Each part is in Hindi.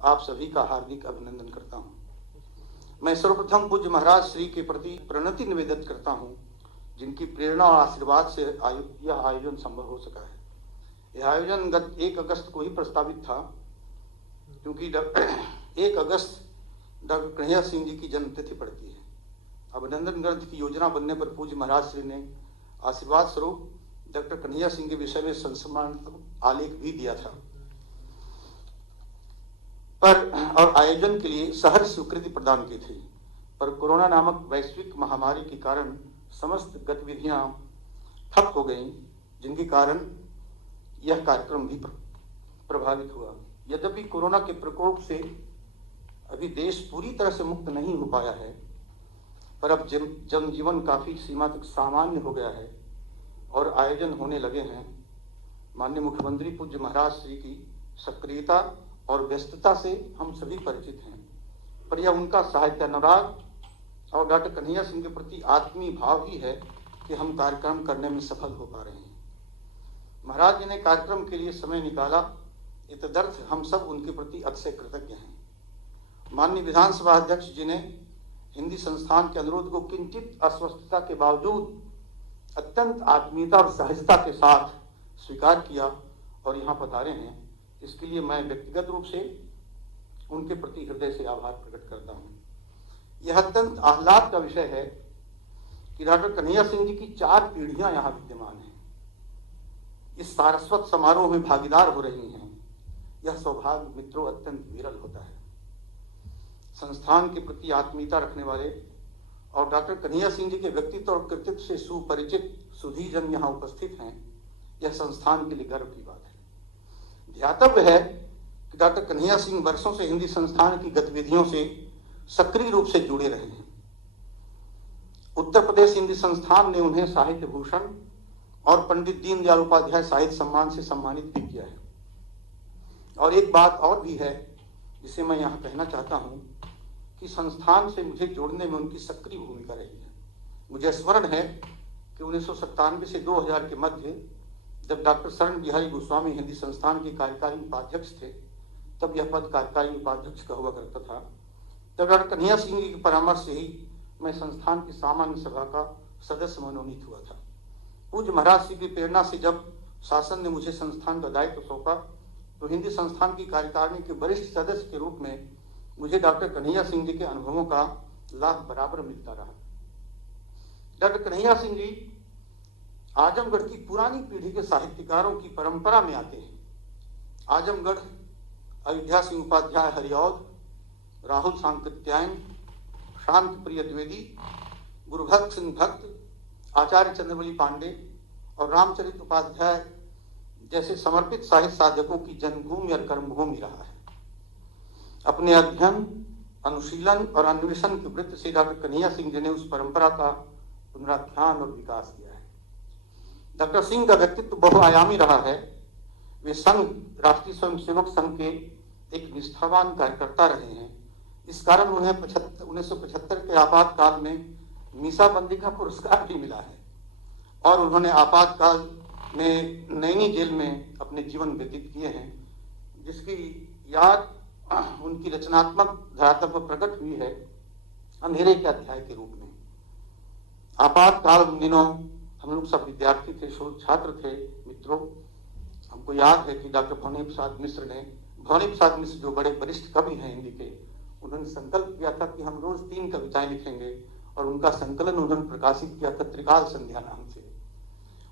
आप सभी का हार्दिक अभिनंदन करता हूँ। मैं सर्वप्रथम पूज्य महाराज श्री के प्रति प्रणति निवेदन करता हूँ, जिनकी प्रेरणा और आशीर्वाद से यह आयोजन संभव हो सका है। यह आयोजन गत 1 अगस्त को ही प्रस्तावित था, क्योंकि 1 अगस्त डॉक्टर कन्हैया सिंह जी की जन्मतिथि पड़ती है। अभिनंदन ग्रंथ की योजना बनने पर पूज्य महाराज श्री ने आशीर्वाद स्वरूप डॉक्टर कन्हैया सिंह के विषय में संस्मरणात्मक आलेख भी दिया था, और आयोजन के लिए सहर्ष स्वीकृति प्रदान की थी। पर कोरोना नामक वैश्विक महामारी के कारण समस्त गतिविधियां ठप हो गईं, जिनके कारण यह कार्यक्रम भी प्रभावित हुआ। यद्यपि कोरोना के प्रकोप से अभी देश पूरी तरह से मुक्त नहीं हो पाया है, पर अब जनजीवन काफी सीमा तक सामान्य हो गया है और आयोजन होने लगे हैं। माननीय मुख्यमंत्री पूज्य महाराज श्री की सक्रियता और व्यस्तता से हम सभी परिचित हैं, पर यह उनका साहित्य अनुराग और डॉक्टर कन्हैया सिंह के प्रति आत्मीय भाव ही है कि हम कार्यक्रम करने में सफल हो पा रहे हैं। महाराज जी ने कार्यक्रम के लिए समय निकाला, इतदर्थ हम सब उनके प्रति अतिशय कृतज्ञ हैं। माननीय विधानसभा अध्यक्ष जी ने हिंदी संस्थान के अनुरोध को किंचित अस्वस्थता के बावजूद अत्यंत आत्मीयता और सहजता के साथ स्वीकार किया और यहाँ पधारे हैं। इसके लिए मैं व्यक्तिगत रूप से उनके प्रति हृदय से आभार प्रकट करता हूँ। यह अत्यंत आह्लाद का विषय है कि डॉक्टर कन्हैया सिंह जी की 4 पीढ़ियां यहाँ विद्यमान हैं, इस सारस्वत समारोह में भागीदार हो रही हैं। यह सौभाग्य मित्रों अत्यंत विरल होता है। संस्थान के प्रति आत्मीयता रखने वाले और डॉक्टर कन्हैया सिंह जी के व्यक्तित्व और कृतित्व से सुपरिचित सुधीजन यहाँ उपस्थित हैं। यह संस्थान के लिए गर्व की बात है। ध्यातव्य है कि डॉक्टर कन्हैया सिंह वर्षों से हिंदी संस्थान की गतिविधियों से सक्रिय रूप से जुड़े रहे हैं। उत्तर प्रदेश हिंदी संस्थान ने उन्हें साहित्य भूषण और पंडित दीनदयाल उपाध्याय साहित्य सम्मान से सम्मानित भी किया है। और एक बात और भी है जिसे मैं यहाँ कहना चाहता हूँ कि संस्थान से मुझे जोड़ने में उनकी सक्रिय भूमिका रही है। मुझे स्मरण है कि 1997 से 2000 के मध्य जब डॉक्टर शरण बिहारी गोस्वामी हिंदी संस्थान के कार्यकारी उपाध्यक्ष थे, तब यह पद कार्यकारी उपाध्यक्ष का हुआ करता था। तब डॉक्टर कन्हैया सिंह जी के परामर्श से ही मैं संस्थान की सामान्य सभा का सदस्य मनोनीत हुआ था। पूज्य महाराज श्री की प्रेरणा से जब शासन ने मुझे संस्थान का दायित्व सौंपा, तो हिंदी संस्थान की कार्यकारिणी के वरिष्ठ सदस्य के रूप में मुझे डॉक्टर कन्हैया सिंह जी के अनुभवों का लाभ बराबर मिलता रहा। डॉक्टर कन्हैया सिंह जी आजमगढ़ की पुरानी पीढ़ी के साहित्यकारों की परंपरा में आते हैं। आजमगढ़ अयोध्या सिंह उपाध्याय हरिऔध, राहुल सांकृत्यायन, शांत प्रिय द्विवेदी, गुरुभक्त सिंह भक्त, आचार्य चंद्रवली पांडे और रामचरित उपाध्याय जैसे समर्पित साहित्य साधकों की जन्मभूमि और कर्मभूमि रहा है। अपने अध्ययन, अनुशीलन और अन्वेषण के वृत्त से डॉक्टर कन्हैया सिंह जी ने उस परंपरा का पुनरुत्थान और विकास किया है। डॉक्टर सिंह का व्यक्तित्व बहुआयामी रहा है। वे संघ, राष्ट्रीय स्वयंसेवक संघ के एक निष्ठावान कार्यकर्ता रहे हैं। इस कारण उन्हें 1975 के आपातकाल में मीसाबंदी का पुरस्कार भी मिला है और उन्होंने आपातकाल में नैनी जेल में अपने जीवन व्यतीत किए हैं, जिसकी याद उनकी रचनात्मक धरातल पर प्रकट हुई है अंधेरे के अध्याय के रूप में। आपातकाल दिनों हम लोग सब विद्यार्थी थे, शोध छात्र थे। मित्रों, हमको याद है कि डॉक्टर भवानी प्रसाद मिश्र जो बड़े वरिष्ठ कवि हैं हिंदी के, उन्होंने संकल्प किया था कि हम रोज 3 कविताएं लिखेंगे और उनका संकलन उन्होंने प्रकाशित किया था त्रिकाल संध्या नाम से।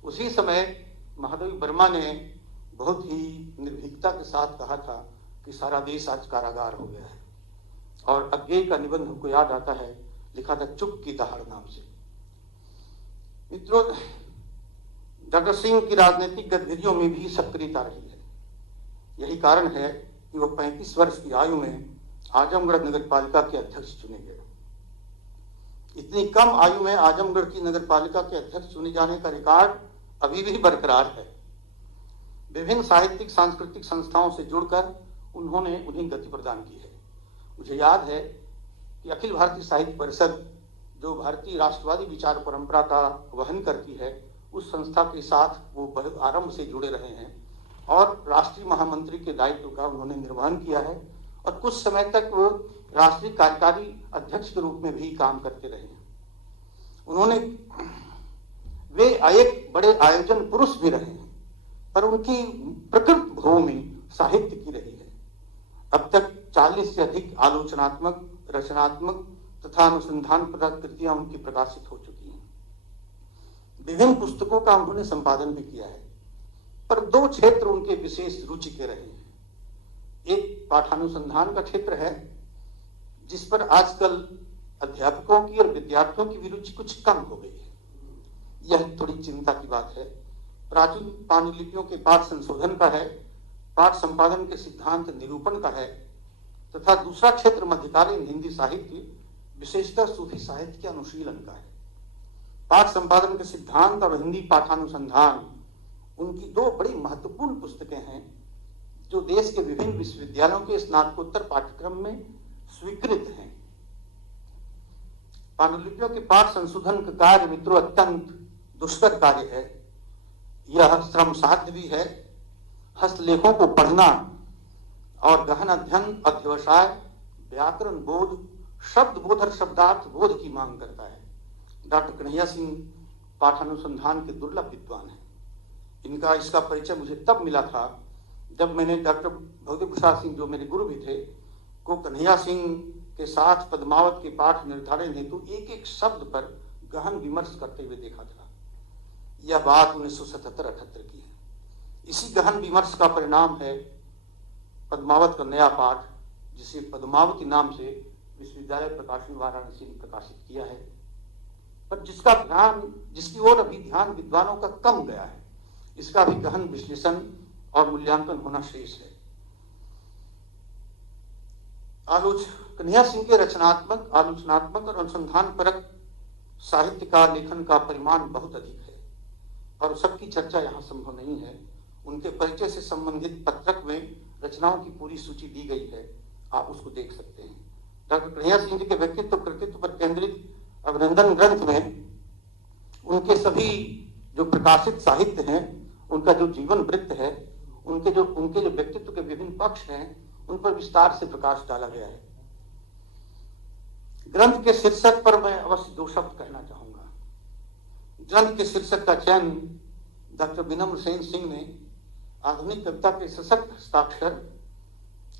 उसी समय महादेव वर्मा ने बहुत ही निर्भीकता के साथ कहा था कि सारा देश आज कारागार हो गया है, और अज्ञेय का निबंध हमको याद आता है, लिखा था चुप की दहाड़ नाम से। मित्रों, डॉक्टर सिंह की राजनीतिक गतिविधियों में भी सक्रियता रही है। यही कारण है कि वह 35 वर्ष की आयु में आजमगढ़ नगर पालिका के अध्यक्ष चुने गए। इतनी कम आयु में आजमगढ़ की नगर पालिका के अध्यक्ष चुने जाने का रिकॉर्ड अभी भी बरकरार है। विभिन्न साहित्यिक सांस्कृतिक संस्थाओं से जुड़कर उन्होंने उन्हें गति प्रदान की है। मुझे याद है कि अखिल भारतीय साहित्य परिषद, जो भारतीय राष्ट्रवादी विचार परंपरा का वहन करती है, उस संस्था के साथ वो बहुत आरंभ से जुड़े रहे हैं और राष्ट्रीय महामंत्री के दायित्व का उन्होंने निर्वहन किया है और कुछ समय तक वो राष्ट्रीय कार्यकारी अध्यक्ष के रूप में भी काम करते रहे। वे एक बड़े आयोजन पुरुष भी रहे हैं, पर उनकी प्रकृत भूमि साहित्य की रही है। अब तक 40 से अधिक आलोचनात्मक, रचनात्मक तथा अनुसंधानपरक कृतियां उनकी प्रकाशित हो चुकी हैं। विभिन्न पुस्तकों का उन्होंने संपादन भी किया है, पर 2 क्षेत्र उनके विशेष रुचि के रहे हैं। एक पाठानुसंधान का क्षेत्र है, जिस पर आजकल अध्यापकों की और विद्यार्थियों की भी रुचि कुछ कम हो गई है। यह थोड़ी चिंता की बात है। प्राचीन पांडुलिपियों के पाठ संशोधन का है, पाठ संपादन के सिद्धांत निरूपण का है, तथा दूसरा क्षेत्र मध्यकालीन हिंदी साहित्य, विशेषतः सूफी साहित्य के अनुशीलन का है। पाठ संपादन के सिद्धांत और हिंदी पाठानुसंधान उनकी 2 बड़ी महत्वपूर्ण पुस्तकें हैं, जो देश के विभिन्न विश्वविद्यालयों के स्नातकोत्तर पाठ्यक्रम में स्वीकृत हैं। पांडुलिपियों के पाठ संशोधन का कार्य मित्रों अत्यंत दुष्कर कार्य है। यह श्रम साध्य भी है। हस्तलेखों को पढ़ना और गहन अध्ययन, अध्यवसाय, व्याकरण बोध, शब्द बोध और शब्दार्थ बोध की मांग करता है। डॉक्टर कन्हैया सिंह पाठानुसंधान के दुर्लभ विद्वान हैं। इसका परिचय मुझे तब मिला था जब मैंने डॉक्टर भगदेव प्रसाद सिंह, जो मेरे गुरु भी थे, को कन्हैया सिंह के साथ पद्मावत के पाठ निर्धारण हेतु एक एक शब्द पर गहन विमर्श करते हुए देखा था। यह बात 1977-78 की है। इसी गहन विमर्श का परिणाम है पद्मावत का नया पाठ, जिसे पद्मावती नाम से विश्वविद्यालय प्रकाशन वाराणसी ने प्रकाशित किया है, पर जिसकी ओर अभी ध्यान विद्वानों का कम गया है। इसका भी गहन विश्लेषण और मूल्यांकन होना शेष है। कन्हैया सिंह के रचनात्मक, आलोचनात्मक और अनुसंधानपरक साहित्य का लेखन का परिमाण बहुत अधिक है, और सबकी चर्चा यहाँ संभव नहीं है। उनके परिचय से संबंधित पत्रक में रचनाओं की पूरी सूची दी गई है, आप उसको देख सकते हैं। डॉक्टर कन्हैया सिंह जी के व्यक्तित्व कृतित्व पर केंद्रित अभिनंदन ग्रंथ में उनके सभी जो प्रकाशित साहित्य हैं, उनका जो जीवन वृत्त है, उनके जो व्यक्तित्व के विभिन्न पक्ष हैं, उन पर विस्तार से प्रकाश डाला गया है। ग्रंथ के शीर्षक पर मैं अवश्य 2 शब्द कहना चाहूंगा। ग्रंथ के शीर्षक का चयन डॉक्टर विनम्र सेन सिंह ने आधुनिक कविता के सशक्त हस्ताक्षर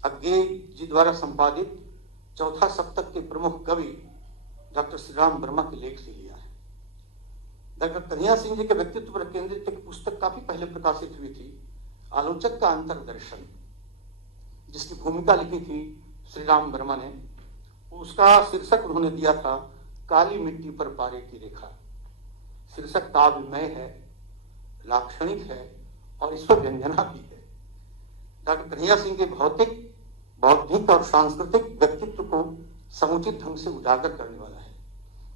अज्ञे जी द्वारा संपादित चौथा सप्तक के प्रमुख कवि डॉक्टर श्रीराम वर्मा के लेख से लिया है। डॉक्टर कन्हैया सिंह जी के व्यक्तित्व पर केंद्रित एक पुस्तक काफी पहले प्रकाशित हुई थी, आलोचक का अंतर्दर्शन, जिसकी भूमिका लिखी थी श्रीराम वर्मा ने। उसका शीर्षक उन्होंने दिया था काली मिट्टी पर पारे की रेखा। शीर्षक काव्यमय है, लाक्षणिक है और इस पर व्यंजना भी है। डॉक्टर कन्हैया सिंह के भौतिक, बौद्धिक और सांस्कृतिक व्यक्तित्व को समुचित ढंग से उजागर करने वाला है।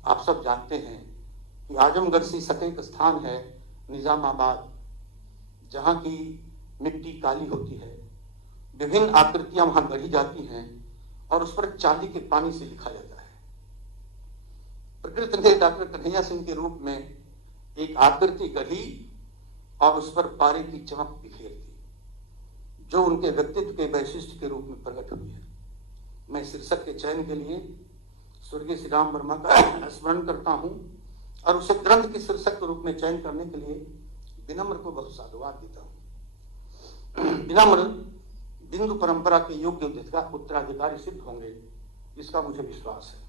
आप सब जानते हैं कि आजमगढ़ से सटीक स्थान है निजामाबाद, जहाँ की मिट्टी काली होती है, विभिन्न आकृतियां वहां गढ़ी जाती हैं और उस पर चांदी के पानी से लिखा जाता है। प्रकृति ने डॉक्टर कन्हैया सिंह के रूप में एक आकृति गढ़ी और उस पर पारे की चमक बिखेर दी, जो उनके व्यक्तित्व के वैशिष्ट्य के रूप में प्रकट हुई है। मैं शीर्षक के चयन के लिए स्वर्गीय श्री राम वर्मा का स्मरण करता हूं और उसे ग्रंथ के शीर्षक के रूप में चयन करने के लिए विनम्र को बहुत साधुवाद देता हूं। विनम्र बिंदु परंपरा के योग्य उत्तराधिकारी सिद्ध होंगे, इसका मुझे विश्वास है।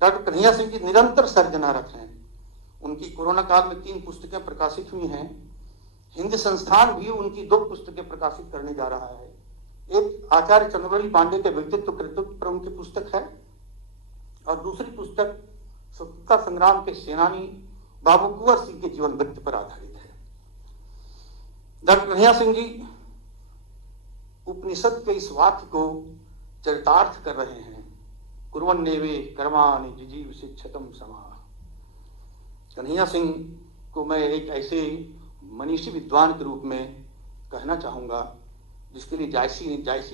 डॉक्टर कन्हैया सिंह जी निरंतर सर्जनारत हैं। उनकी कोरोना काल में 3 पुस्तकें प्रकाशित हुई हैं। हिंदी संस्थान भी उनकी 2 पुस्तकें प्रकाशित करने जा रहा है। एक आचार्य चंद्रवली पांडे के व्यक्तित्व कृतित्व पर उनकी पुस्तक है और दूसरी पुस्तक स्वतंत्रता संग्राम के सेनानी बाबू कुंवर सिंह के जीवन वृत्त पर आधारित है। डॉक्टर कन्हैया सिंह जी उपनिषद के इस वाक्य को चरितार्थ कर रहे हैं, कुर्वन्नेवे कर्माणि जिजीव शिक्षतम समा। कन्हैया सिंह को मैं एक ऐसे मनीषी विद्वान के रूप में कहना चाहूंगा जिसके लिए जायसी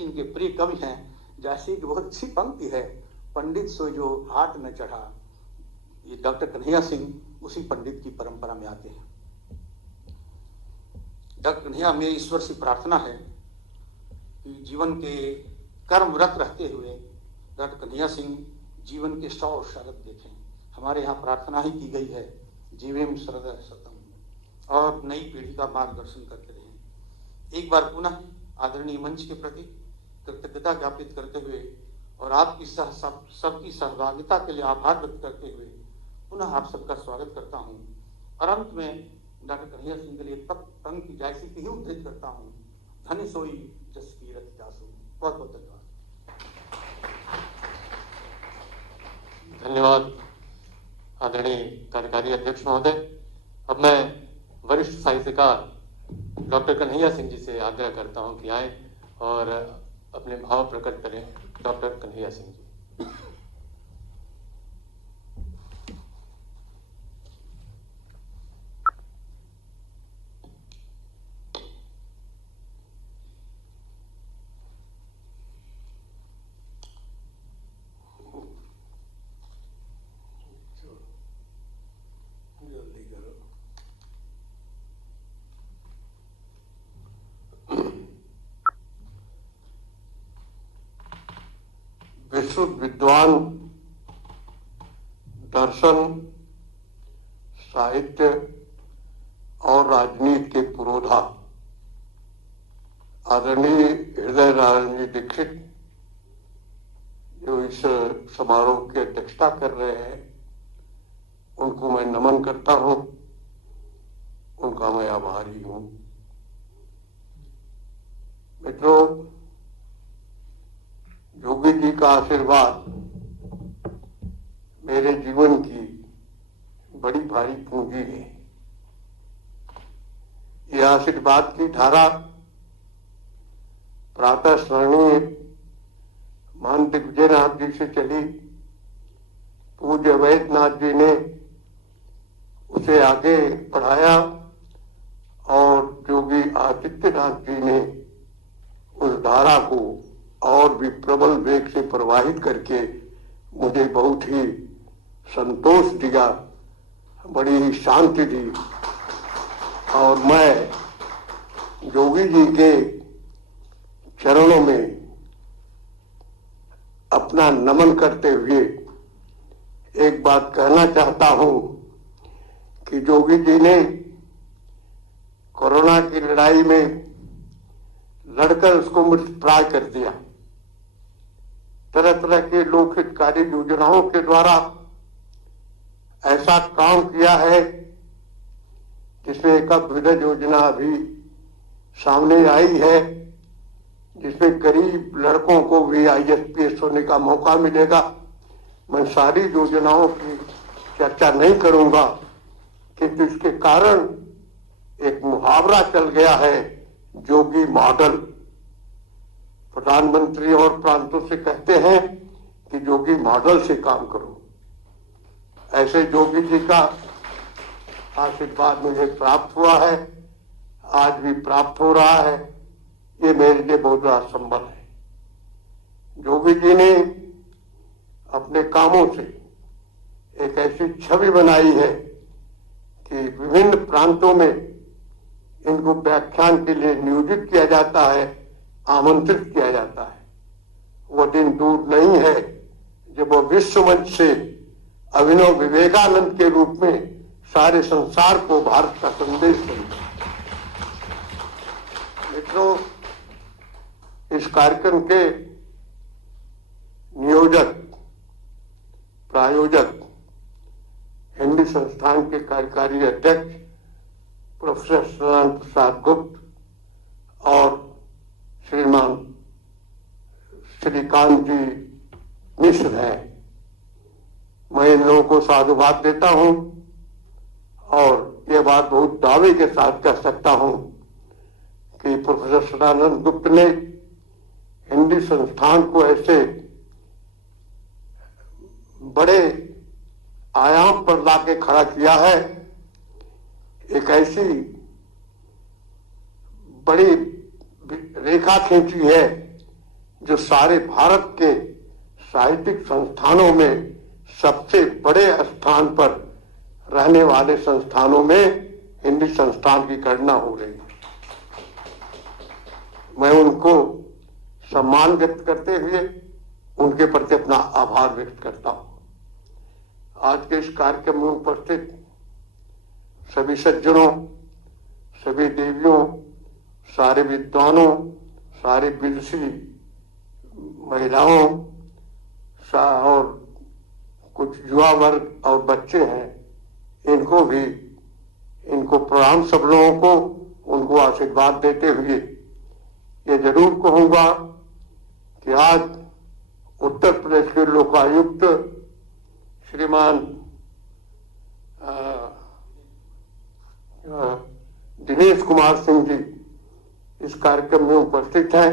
इनके प्रिय कवि हैं। जायसी की बहुत अच्छी पंक्ति है, पंडित सो जो हाथ न चढ़ा। ये डॉक्टर कन्हैया सिंह उसी पंडित की परंपरा में आते हैं। डॉक्टर कन्हैया, मेरी ईश्वर से प्रार्थना है कि जीवन के कर्मरत रहते हुए डॉक्टर कन्हैया सिंह जीवन के 100 शरद देखें। हमारे यहाँ प्रार्थना ही की गई है, जीवेम शरद शतम, और नई पीढ़ी का मार्गदर्शन करते रहें। एक बार पुनः आदरणीय मंच के प्रति कृतज्ञता ज्ञापित करते हुए और आपकी सबकी सहभागिता के लिए आभार व्यक्त करते हुए पुनः आप सबका स्वागत करता हूँ। और अंत में डॉक्टर कन्हैया सिंह के लिए तब पंक्ति जैसी ही उद्धृत करता हूँ, धन्य सोई जस कीरत जासु। बहुत बहुत धन्यवाद। धन्यवाद आदरणीय कार्यकारी अध्यक्ष महोदय। अब मैं वरिष्ठ साहित्यकार डॉक्टर कन्हैया सिंह जी से आग्रह करता हूं कि आए और अपने भाव प्रकट करें। डॉक्टर कन्हैया सिंह जी। विश्व विद्वान, दर्शन, साहित्य और राजनीति के पुरोधा आदरणीय हृदय नारायण जी दीक्षित, जो इस समारोह की अध्यक्षता कर रहे हैं, उनको मैं नमन करता हूं, उनका मैं आभारी हूं। मित्रों, योगी जी का आशीर्वाद मेरे जीवन की बड़ी भारी पूंजी है। यह आशीर्वाद की धारा प्रातः स्मरणीय महंत दिग्विजयनाथ जी से चली, पूज्य वैद्यनाथ जी ने उसे आगे बढ़ाया और योगी आदित्यनाथ जी ने उस धारा को और भी प्रबल वेग से प्रवाहित करके मुझे बहुत ही संतोष दिया, बड़ी ही शांति दी। और मैं योगी जी के चरणों में अपना नमन करते हुए एक बात कहना चाहता हूं कि योगी जी ने कोरोना की लड़ाई में लड़कर उसको मृतप्राय कर दिया। तरह तरह के लोक हितकारी योजनाओं के द्वारा ऐसा काम किया है जिसमें एक विधि योजना अभी सामने आई है, जिसमें गरीब लड़कों को भी IAS होने का मौका मिलेगा। मैं सारी योजनाओं की चर्चा नहीं करूंगा, किंतु इसके कारण एक मुहावरा चल गया है, योगी मॉडल। प्रधानमंत्री और प्रांतों से कहते हैं कि योगी मॉडल से काम करो। ऐसे योगी जी का आशीर्वाद मुझे प्राप्त हुआ है, आज भी प्राप्त हो रहा है। ये मेरे लिए बहुत बड़ा संबल है। योगी जी ने अपने कामों से एक ऐसी छवि बनाई है कि विभिन्न प्रांतों में इनको व्याख्यान के लिए नियोजित किया जाता है, आमंत्रित किया जाता है। वो दिन दूर नहीं है जब वो विश्व मंच से अभिनव विवेकानंद के रूप में सारे संसार को भारत का संदेश देंगे। मित्रों, इस कार्यक्रम के नियोजक, प्रायोजक, हिंदी संस्थान के कार्यकारी अध्यक्ष प्रोफेसर सदानंद प्रसाद गुप्त और श्रीमान श्रीकांत जी मिश्र हैं। मैं इन लोगों को साधुवाद देता हूं और यह बात बहुत दावे के साथ कह सकता हूं कि प्रोफेसर सदानंद गुप्त ने हिंदी संस्थान को ऐसे बड़े आयाम पर लाके खड़ा किया है, एक ऐसी बड़ी रेखा खींची है जो सारे भारत के साहित्यिक संस्थानों में सबसे बड़े स्थान पर रहने वाले संस्थानों में हिंदी संस्थान की गणना हो रही है। मैं उनको सम्मान व्यक्त करते हुए उनके प्रति अपना आभार व्यक्त करता हूं। आज के इस कार्यक्रम में उपस्थित सभी सज्जनों, सभी देवियों, सारे विद्वानों, सारे विदुषी महिलाओं और कुछ युवा वर्ग और बच्चे हैं, इनको प्रणाम। सब लोगों को उनको आशीर्वाद देते हुए ये जरूर कहूंगा कि आज उत्तर प्रदेश के लोकायुक्त श्रीमान दिनेश कुमार सिंह जी इस कार्यक्रम में उपस्थित हैं।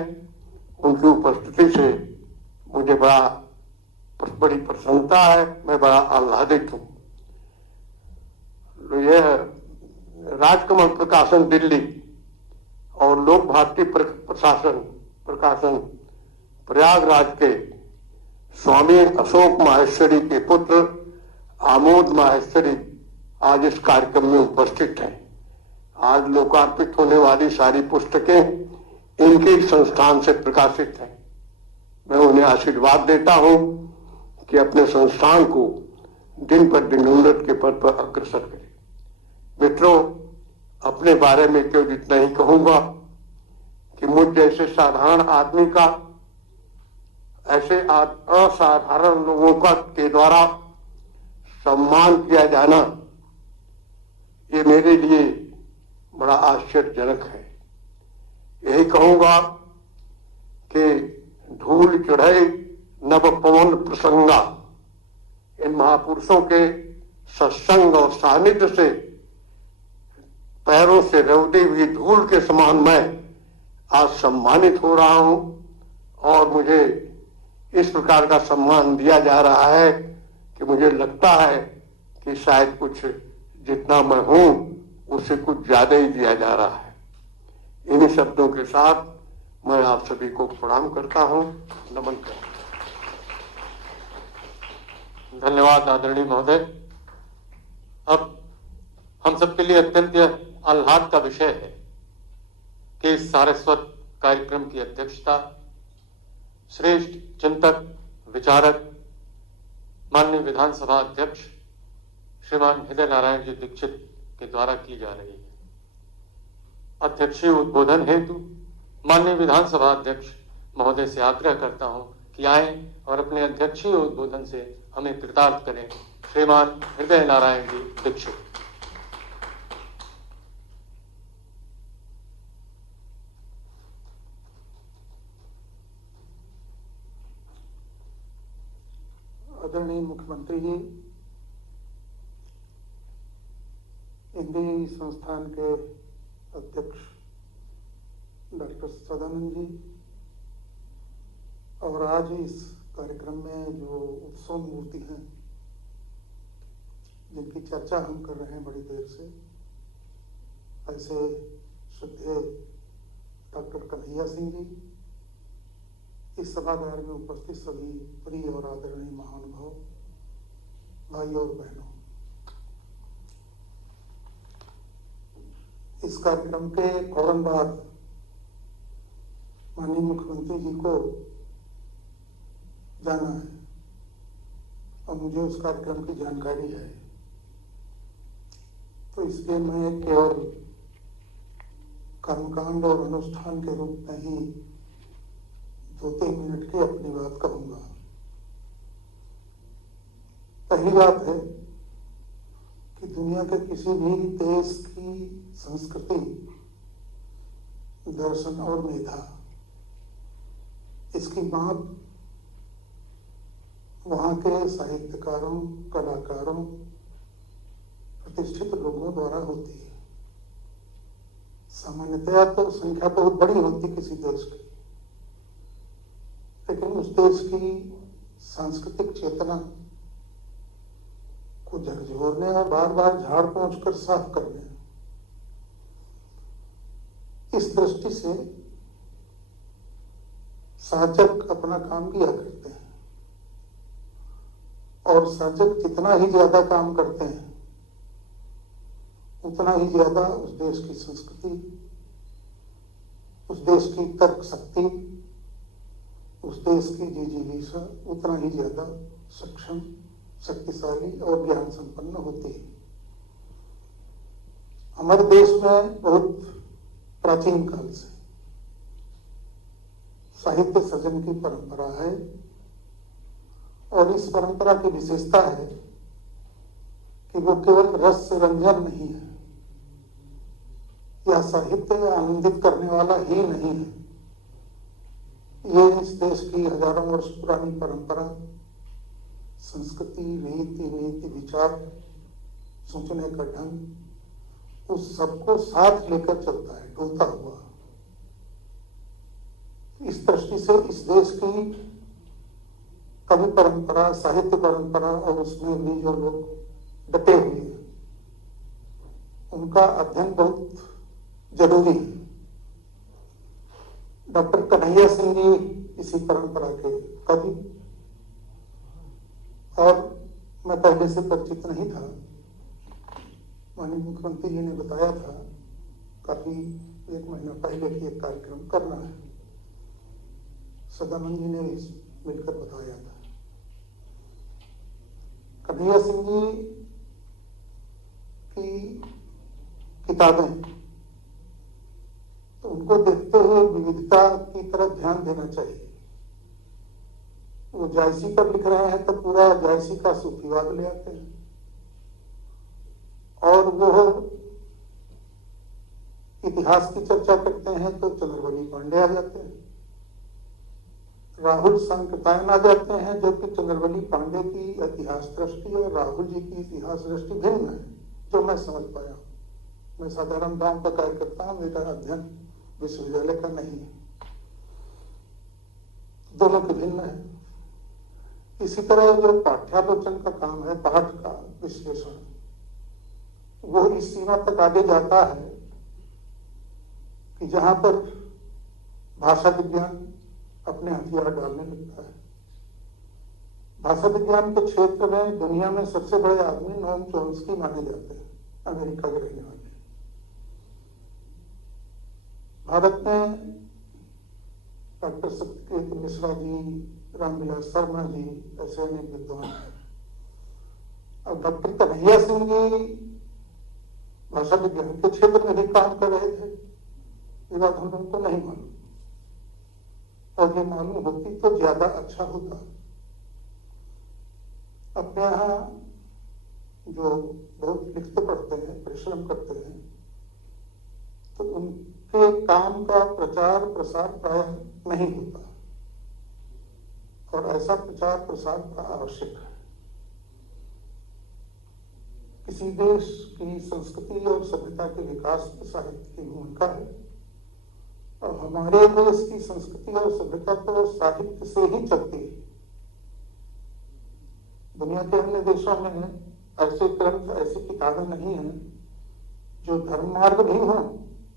उनकी उपस्थिति से मुझे बड़ी प्रसन्नता है, मैं बड़ा आह्लादित हूं। यह राजकमल प्रकाशन दिल्ली और लोक भारती प्रकाशन प्रयागराज के स्वामी अशोक माहेश्वरी के पुत्र आमोद माहेश्वरी आज इस कार्यक्रम में उपस्थित हैं। आज लोकार्पित होने वाली सारी पुस्तकें इनके ही संस्थान से प्रकाशित हैं। मैं उन्हें आशीर्वाद देता हूं कि अपने संस्थान को दिन पर दिन उन्नत के पद पर अग्रसर करें। मित्रों, अपने बारे में केवल इतना ही कहूंगा कि मुझ जैसे साधारण आदमी का ऐसे असाधारण लोगों के द्वारा सम्मान किया जाना, ये मेरे लिए बड़ा आश्चर्यजनक है। यही कहूंगा कि धूल चढ़े नव पवन प्रसंगा, इन महापुरुषों के सत्संग और सानिध्य से पैरों से रौदी हुई धूल के समान मैं आज सम्मानित हो रहा हूं और मुझे इस प्रकार का सम्मान दिया जा रहा है कि मुझे लगता है कि शायद कुछ जितना मैं हूं उससे कुछ ज्यादा ही दिया जा रहा है। इन्हीं शब्दों के साथ मैं आप सभी को प्रणाम करता हूं, नमन करता हूं। धन्यवाद आदरणीय महोदय। अब हम सबके लिए अत्यंत आह्लाद का विषय है कि इस सारस्वत कार्यक्रम की अध्यक्षता श्रेष्ठ चिंतक, विचारक, माननीय विधानसभा अध्यक्ष श्रीमान हृदय नारायण जी दीक्षित के द्वारा की जा रही है। अध्यक्षीय उद्बोधन हेतु माननीय विधानसभा अध्यक्ष महोदय से आग्रह करता हूं कि आए और अपने अध्यक्षीय उद्बोधन से हमें कृतार्थ करें। श्रीमान हृदय नारायण जी दीक्षित। आदरणीय मुख्यमंत्री जी, हिंदी संस्थान के अध्यक्ष डॉक्टर सदानंद जी, और आज इस कार्यक्रम में जो उत्सव मूर्ति हैं जिनकी चर्चा हम कर रहे हैं बड़ी देर से, ऐसे श्रद्धेय डॉक्टर कन्हैया सिंह जी, इस सभागार में उपस्थित सभी प्रिय और आदरणीय महानुभाव, भाई और बहनों, इस कार्यक्रम के फौरन बाद माननीय मुख्यमंत्री जी को जाना है और मुझे उस कार्यक्रम की जानकारी है, तो इसलिए मैं केवल कर्मकांड और अनुष्ठान के रूप में ही 2-3 मिनट की अपनी बात कहूंगा। पहली बात है कि दुनिया के किसी भी देश की संस्कृति, दर्शन और मेधा, इसकी माप वहां के साहित्यकारों, कलाकारों, प्रतिष्ठित लोगों द्वारा होती है। सामान्यतया तो संख्या बहुत बड़ी होती किसी देश की, लेकिन उस देश की सांस्कृतिक चेतना को झकझोरने और बार बार झाड़ पोंछ कर साफ करने, इस दृष्टि से सार्जक अपना काम किया करते हैं, और सर्जक जितना ही ज्यादा काम करते हैं उतना ही ज्यादा उस देश की संस्कृति, उस देश की तर्क शक्ति उस देश की जिजीविका उतना ही ज्यादा सक्षम, शक्तिशाली और ज्ञान संपन्न होती है। हमारे देश में बहुत प्राचीन काल से साहित्य सृजन की परंपरा है और इस परंपरा की विशेषता है कि वो केवल रस रंजन नहीं है, यह साहित्य आनंदित करने वाला ही नहीं है। ये इस देश की हजारों वर्ष पुरानी परंपरा, संस्कृति, रीति नीति, विचार, सोचने का ढंग, उस सबको साथ लेकर चलता है, डोलता हुआ। इस दृष्टि से इस देश की कवि परंपरा, साहित्य परंपरा और उसमें भी जो लोग डटे हुए हैं, उनका अध्ययन बहुत जरूरी है। डॉक्टर कन्हैया सिंह जी इसी परंपरा के कवि, और मैं पहले से परिचित नहीं था। माननीय मुख्यमंत्री जी ने बताया था काफी 1 महीना पहले कि एक कार्यक्रम करना है, सदानंद जी ने मिलकर बताया था। कन्हैया सिंह जी की किताबें, तो उनको देखते हुए विविधता की तरफ ध्यान देना चाहिए। वो जायसी पर लिख रहे हैं तो पूरा जायसी का सूफीवाद ले आते हैं, और वो इतिहास की चर्चा करते हैं तो चंद्रवली पांडे आ जाते हैं, राहुल सांकृत्यायन आ जाते हैं, जबकि चंद्रवली पांडे की इतिहास दृष्टि और राहुल जी की इतिहास दृष्टि भिन्न है, जो मैं समझ पाया। मैं साधारण गांव का कार्य करता हूं, मेरा अध्ययन विश्वविद्यालय का नहीं है, दोनों के भिन्न है। इसी तरह जो पाठ्यालोचन का काम है, पाठ का विश्लेषण, वो इस सीमा तक आगे जाता है कि जहां पर भाषा विज्ञान अपने हथियार डालने लगता है। भाषा विज्ञान के क्षेत्र में दुनिया में सबसे बड़े आदमी नोम चॉम्स्की माने जाते हैं, अमेरिका के रहने वाले। भारत में डॉक्टर सत्यकेत मिश्रा जी, रामविलास शर्मा जी, ऐसे अनेक विद्वान हैं। अब डॉक्टर कन्हैया सिंह जी भाषा विज्ञान के क्षेत्र में भी काम कर रहे थे, ये बात हम लोगों को नहीं मालूम, और ये मालूम होती तो ज्यादा अच्छा होता। अपने यहाँ जो बहुत लिखते पढ़ते हैं, परिश्रम करते हैं, तो उनके काम का प्रचार प्रसार प्रायः नहीं होता, और ऐसा प्रचार प्रसार का आवश्यक है। किसी देश की संस्कृति और सभ्यता के विकास में साहित्य की भूमिका है, और हमारे देश की संस्कृति और सभ्यता तो साहित्य से ही चलती है। दुनिया के अन्य देशों में ऐसे ग्रंथ, ऐसी किताबें नहीं हैं जो धर्म मार्ग भी हों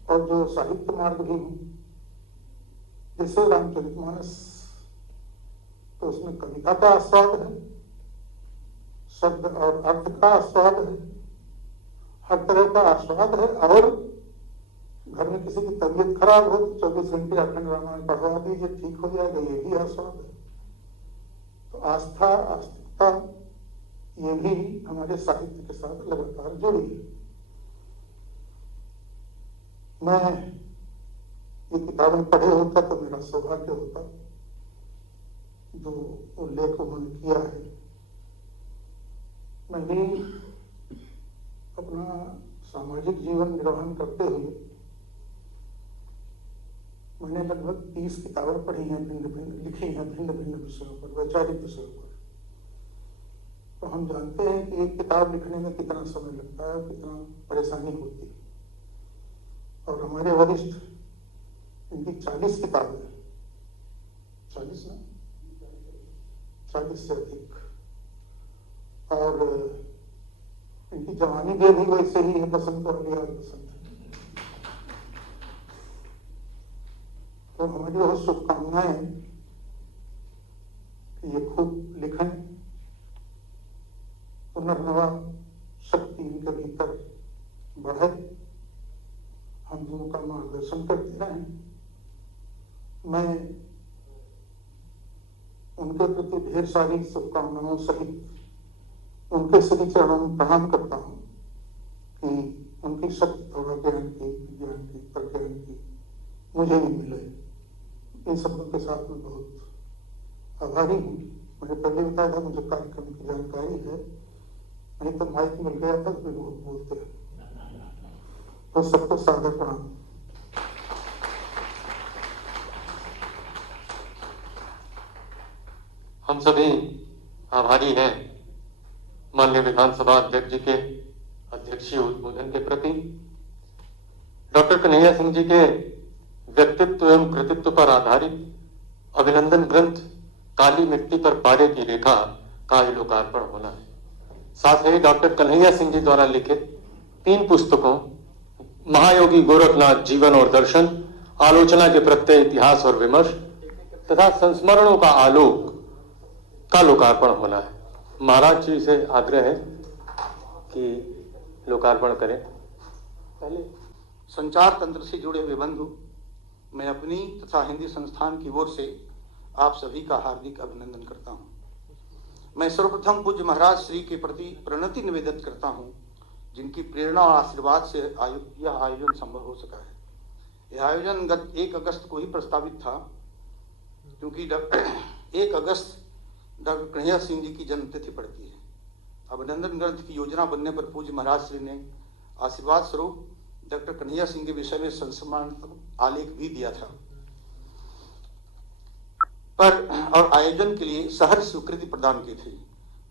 और जो साहित्य मार्ग भी हों। जैसे रामचरितमानस, तो उसमें कविता का आस्वाद है, शब्द और अर्थ का आस्वाद है, हर तरह का आस्वाद है। और घर में किसी की तबीयत खराब हो तो 24 घंटे अखंड रामायण पढ़वा दीजिए, ठीक हो जाएगा, ये भी आस्वाद है। तो आस्था, आस्तिकता, ये भी हमारे साहित्य के साथ लगातार जुड़ी है। मैं ये किताबें पढ़े होता तो मेरा सौभाग्य होता, जो उल्लेख उन्होंने किया है। मैं भी अपना सामाजिक जीवन निर्वहन करते हुए मैंने लगभग 30 किताबें पढ़ी हैं, लिखी हैं भिन्न भिन्न विषयों पर, वैचारिक विषयों पर। तो हम जानते हैं कि एक किताब लिखने में कितना समय लगता है, कितना परेशानी होती है। और हमारे वरिष्ठ, इनकी 40 किताबें, 40 ना, 40 से अधिक, और इनकी जवानी भी अभी वैसे ही है, बसंत वाली और बसंत। तो हमारी बहुत शुभकामनाएं कि ये खूब लिखें, पुनर्नवा शक्ति इनके भीतर बढ़े, हम दोनों का मार्गदर्शन करते रहें। मैं प्रति ढेर सारी शुभकामनाओं सहित उनके श्री चरणों में प्रणाम करता हूँ कि उनकी शक्ति और ज्ञान की, विज्ञान की, प्रज्ञान की मुझे भी मिले। इन शब्दों के साथ मैं बहुत आभारी हूँ। मुझे पहले बताया था मुझे कार्यक्रम की जानकारी है, नहीं तो माइक मिल गया था तो लोग बोलते हैं। तो सबको सादर प्रणाम। हम सभी आभारी हैं माननीय विधानसभा अध्यक्ष जी के अध्यक्षीय उद्बोधन के प्रति। डॉक्टर कन्हैया सिंह जी के व्यक्तित्व एवं कृतित्व पर आधारित अभिनंदन ग्रंथ काली मिट्टी पर पारे की रेखा का लोकार्पण होना है। साथ ही डॉक्टर कन्हैया सिंह जी द्वारा लिखित 3 पुस्तकों महायोगी गोरखनाथ जीवन और दर्शन, आलोचना के प्रत्यय इतिहास और विमर्श तथा संस्मरणों का आलोक का लोकार्पण होना है। महाराज जी से आग्रह है कि लोकार्पण करें। पहले संचार तंत्र से जुड़े हुए बंधु, मैं अपनी तथा हिंदी संस्थान की ओर से आप सभी का हार्दिक अभिनंदन करता हूं। मैं सर्वप्रथम पूज्य महाराज श्री के प्रति प्रणति निवेदन करता हूं, जिनकी प्रेरणा और आशीर्वाद से यह आयोजन संभव हो सका है। यह आयोजन गत 1 अगस्त को ही प्रस्तावित था, क्योंकि 1 अगस्त डॉक्टर कन्हैया सिंह जी की जन्मतिथि पड़ती है। अभिनंदन ग्रंथ की योजना बनने पर पूज्य महाराज श्री ने आशीर्वाद स्वरूप डॉक्टर कन्हैया सिंह के विषय में संस्मरणात्मक आलेख भी दिया था, और आयोजन के लिए सहर्ष स्वीकृति प्रदान की थी।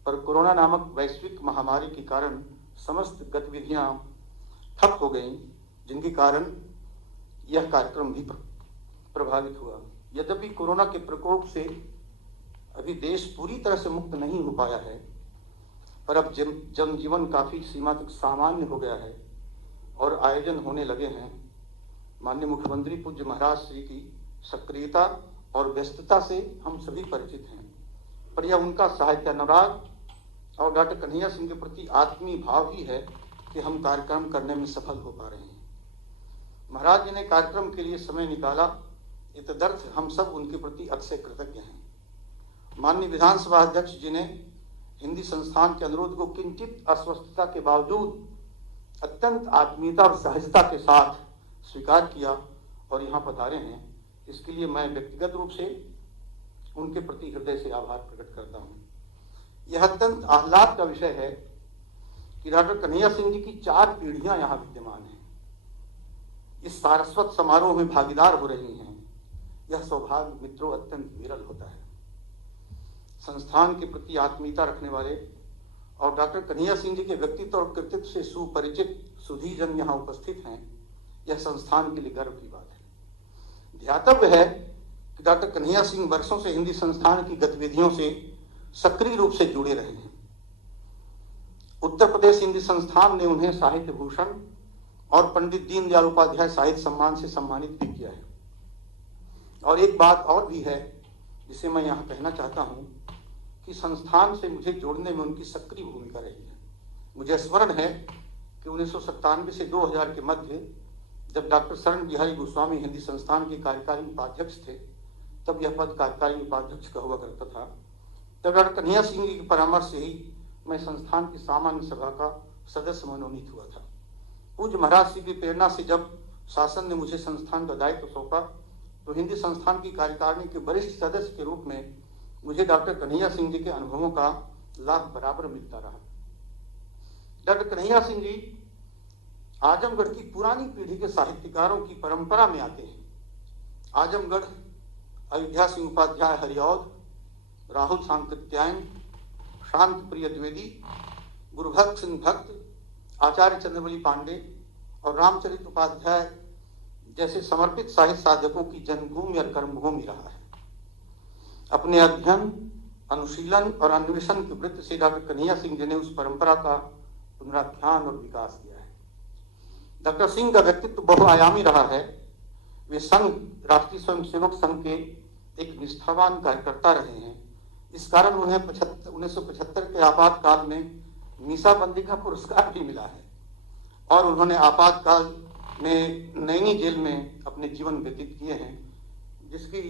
पर कोरोना नामक वैश्विक महामारी के कारण समस्त गतिविधियां ठप हो गईं, जिनके कारण यह कार्यक्रम भी प्रभावित हुआ। यद्यपि कोरोना के प्रकोप से अभी देश पूरी तरह से मुक्त नहीं हो पाया है, पर अब जनजीवन काफी सीमा तक सामान्य हो गया है और आयोजन होने लगे हैं। माननीय मुख्यमंत्री पूज्य महाराज श्री की सक्रियता और व्यस्तता से हम सभी परिचित हैं, पर यह उनका साहित्य अनुराग और डॉक्टर कन्हैया सिंह के प्रति आत्मीय भाव ही है कि हम कार्यक्रम करने में सफल हो पा रहे हैं। महाराज जी ने कार्यक्रम के लिए समय निकाला, इतदर्थ हम सब उनके प्रति अतिशय कृतज्ञ हैं। माननीय विधानसभा अध्यक्ष जी ने हिंदी संस्थान के अनुरोध को किंचित अस्वस्थता के बावजूद अत्यंत आत्मीयता और सहजता के साथ स्वीकार किया और यहाँ पधारे हैं। इसके लिए मैं व्यक्तिगत रूप से उनके प्रति हृदय से आभार प्रकट करता हूँ। यह अत्यंत आह्लाद का विषय है कि डॉक्टर कन्हैया सिंह जी की 4 पीढ़ियां यहाँ विद्यमान हैं, इस सारस्वत समारोह में भागीदार हो रही हैं। यह सौभाग्य मित्रों अत्यंत विरल होता है। संस्थान के प्रति आत्मीयता रखने वाले और डॉक्टर कन्हैया सिंह जी के व्यक्तित्व और कृतित्व से सुपरिचित सुधीजन यहाँ उपस्थित हैं। यह संस्थान के लिए गर्व की बात है। ध्यातव्य है कि डॉक्टर कन्हैया सिंह वर्षों से हिंदी संस्थान की गतिविधियों से सक्रिय रूप से जुड़े रहे हैं। उत्तर प्रदेश हिंदी संस्थान ने उन्हें साहित्य भूषण और पंडित दीनदयाल उपाध्याय साहित्य सम्मान से सम्मानित भी किया है। और एक बात और भी है जिसे मैं यहाँ कहना चाहता हूँ कि संस्थान से मुझे जोड़ने में उनकी सक्रिय भूमिका रही है। मुझे स्मरण है कि 1997 से 2000 के मध्य जब डॉक्टर शरण बिहारी गोस्वामी हिंदी संस्थान के कार्यकारी उपाध्यक्ष थे, तब यह पद कार्यकारी उपाध्यक्ष का हुआ करता था। तब डॉक्टर कन्हैया सिंह जी के परामर्श से ही मैं संस्थान की सामान्य सभा का सदस्य मनोनीत हुआ था। पूज्य महाराज श्री की प्रेरणा से जब शासन ने मुझे संस्थान का दायित्व सौंपा, तो हिंदी संस्थान की कार्यकारिणी के वरिष्ठ सदस्य के रूप में मुझे डॉक्टर कन्हैया सिंह जी के अनुभवों का लाभ बराबर मिलता रहा। डॉक्टर कन्हैया सिंह जी आजमगढ़ की पुरानी पीढ़ी के साहित्यकारों की परंपरा में आते हैं। आजमगढ़ अयोध्या सिंह उपाध्याय हरिऔध, राहुल सांकृत्यायन, शांत प्रिय द्विवेदी, गुरुभक्त सिंह भक्त, आचार्य चंद्रवली पांडे और रामचरित उपाध्याय जैसे समर्पित साहित्य साधकों की जन्मभूमि और कर्मभूमि रहा है। अपने अध्ययन, अनुशीलन और अन्वेषण के वृत्त से डॉक्टर कन्हैया सिंह जी ने उस परंपरा का पुनरुत्थान और विकास किया है। डॉक्टर सिंह का व्यक्तित्व बहुआयामी रहा है। वे संघ, राष्ट्रीय स्वयंसेवक संघ के एक निष्ठावान कार्यकर्ता रहे हैं। इस कारण उन्हें 1975 के आपातकाल में मीसाबंदी का पुरस्कार भी मिला है और उन्होंने आपातकाल में नैनी जेल में अपने जीवन व्यतीत किए हैं, जिसकी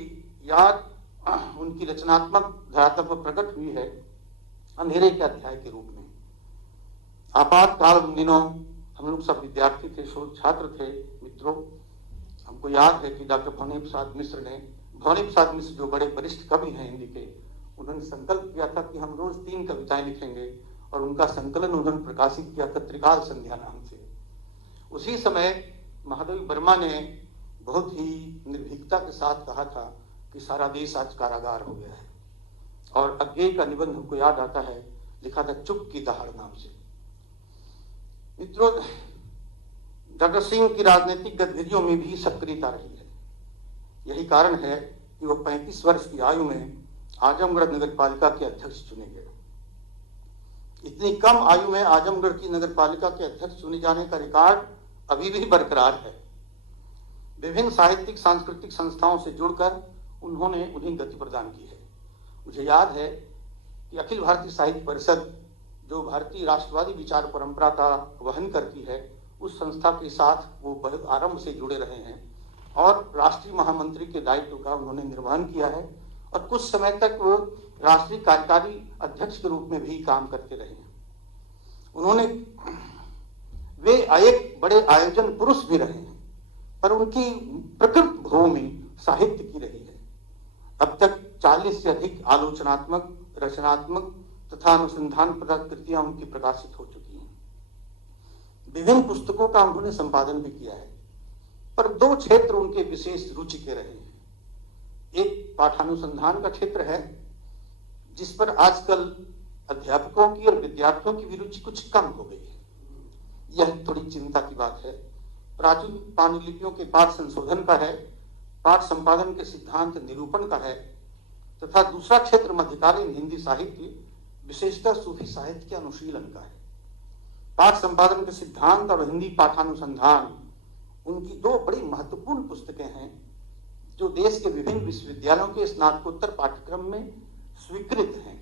याद उनकी रचनात्मक धरातल पर प्रकट हुई है अंधेरे के अध्याय के रूप में। आपातकाल दिनों हम लोग सब विद्यार्थी थे, शोध छात्र थे। मित्रों, हमको याद है कि डॉक्टर भवानी प्रसाद मिश्र जो बड़े वरिष्ठ कवि हैं हिंदी के, उन्होंने संकल्प किया था कि हम रोज 3 कविताएं लिखेंगे और उनका संकलन उन्होंने प्रकाशित किया था त्रिकाल संध्या नाम से। उसी समय महादेवी वर्मा ने बहुत ही निर्भीकता के साथ कहा था कि सारा देश आज कारागार हो गया है। और अज्ञेय का निबंध हमको याद आता है, लिखा था चुप की दहाड़ नाम से। मित्रों, डॉक्टर सिंह की राजनीतिक गतिविधियों में भी सक्रियता रही है। यही कारण है कि वो 35 वर्ष की आयु में आजमगढ़ नगर पालिका के अध्यक्ष चुने गए। इतनी कम आयु में आजमगढ़ की नगर पालिका के अध्यक्ष चुने जाने का रिकॉर्ड अभी भी बरकरार है। विभिन्न साहित्यिक सांस्कृतिक संस्थाओं से जुड़कर उन्होंने उन्हें गति प्रदान की है। मुझे याद है कि अखिल भारतीय साहित्य परिषद, जो भारतीय राष्ट्रवादी विचार परंपरा का वहन करती है, उस संस्था के साथ वो बहुत आरंभ से जुड़े रहे हैं और राष्ट्रीय महामंत्री के दायित्व का उन्होंने निर्वहन किया है और कुछ समय तक वो राष्ट्रीय कार्यकारी अध्यक्ष के रूप में भी काम करते रहे हैं। वे एक बड़े आयोजन पुरुष भी रहे हैं, पर उनकी प्रकृत भूमि साहित्य की रही है। अब तक 40 से अधिक आलोचनात्मक, रचनात्मक तथा अनुसंधानप्रद कृतियां उनकी प्रकाशित हो चुकी हैं। विभिन्न पुस्तकों का उन्होंने संपादन भी किया है, पर 2 क्षेत्र उनके विशेष रुचि के रहे हैं। एक पाठानुसंधान का क्षेत्र है, जिस पर आजकल अध्यापकों की और विद्यार्थियों की भी रुचि कुछ कम हो गई है। यह थोड़ी चिंता की बात है। प्राचीन पांडुलिपियों के पाठ संशोधन का है, पाठ संपादन के सिद्धांत निरूपण का है तथा दूसरा क्षेत्र मध्यकालीन हिंदी साहित्य, विशेषतः सूफी साहित्य के अनुशीलन का है। पाठ संपादन के सिद्धांत और हिंदी पाठानुसंधान उनकी 2 बड़ी महत्वपूर्ण पुस्तकें हैं, जो देश के विभिन्न विश्वविद्यालयों के स्नातकोत्तर पाठ्यक्रम में स्वीकृत हैं।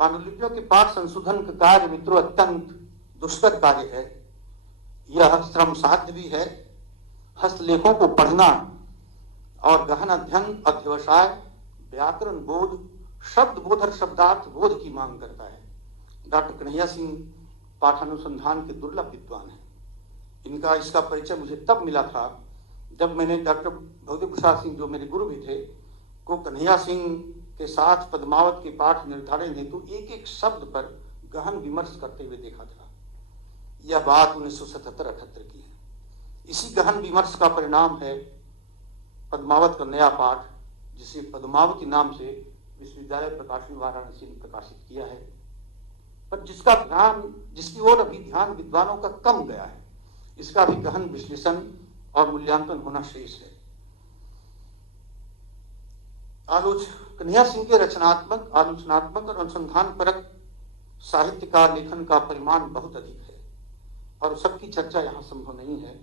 पांडुलिपियों के पाठ संशोधन का कार्य मित्रों अत्यंत दुष्कर कार्य है। यह श्रम साध्य भी है। हस्तलेखों को पढ़ना और गहन अध्ययन, अध्यवसाय, व्याकरण बोध, शब्द बोध और शब्दार्थ बोध की मांग करता है। डॉक्टर कन्हैया सिंह पाठानुसंधान के दुर्लभ विद्वान हैं। इसका परिचय मुझे तब मिला था जब मैंने डॉक्टर भगवती प्रसाद सिंह, जो मेरे गुरु भी थे, को कन्हैया सिंह के साथ पद्मावत के पाठ निर्धारण हेतु एक एक शब्द पर गहन विमर्श करते हुए देखा था। यह बात 1977-78 की है। इसी गहन विमर्श का परिणाम है पद्मावत का नया पाठ, जिसे पद्मावती नाम से विश्वविद्यालय प्रकाशन वाराणसी ने प्रकाशित किया है, पर जिसकी ओर अभी ध्यान विद्वानों का कम गया है। इसका भी गहन विश्लेषण और मूल्यांकन होना शेष है। कन्हैया सिंह के रचनात्मक, आलोचनात्मक और अनुसंधानपरक साहित्य का लेखन का परिमाण बहुत अधिक है और सबकी चर्चा यहाँ संभव नहीं है।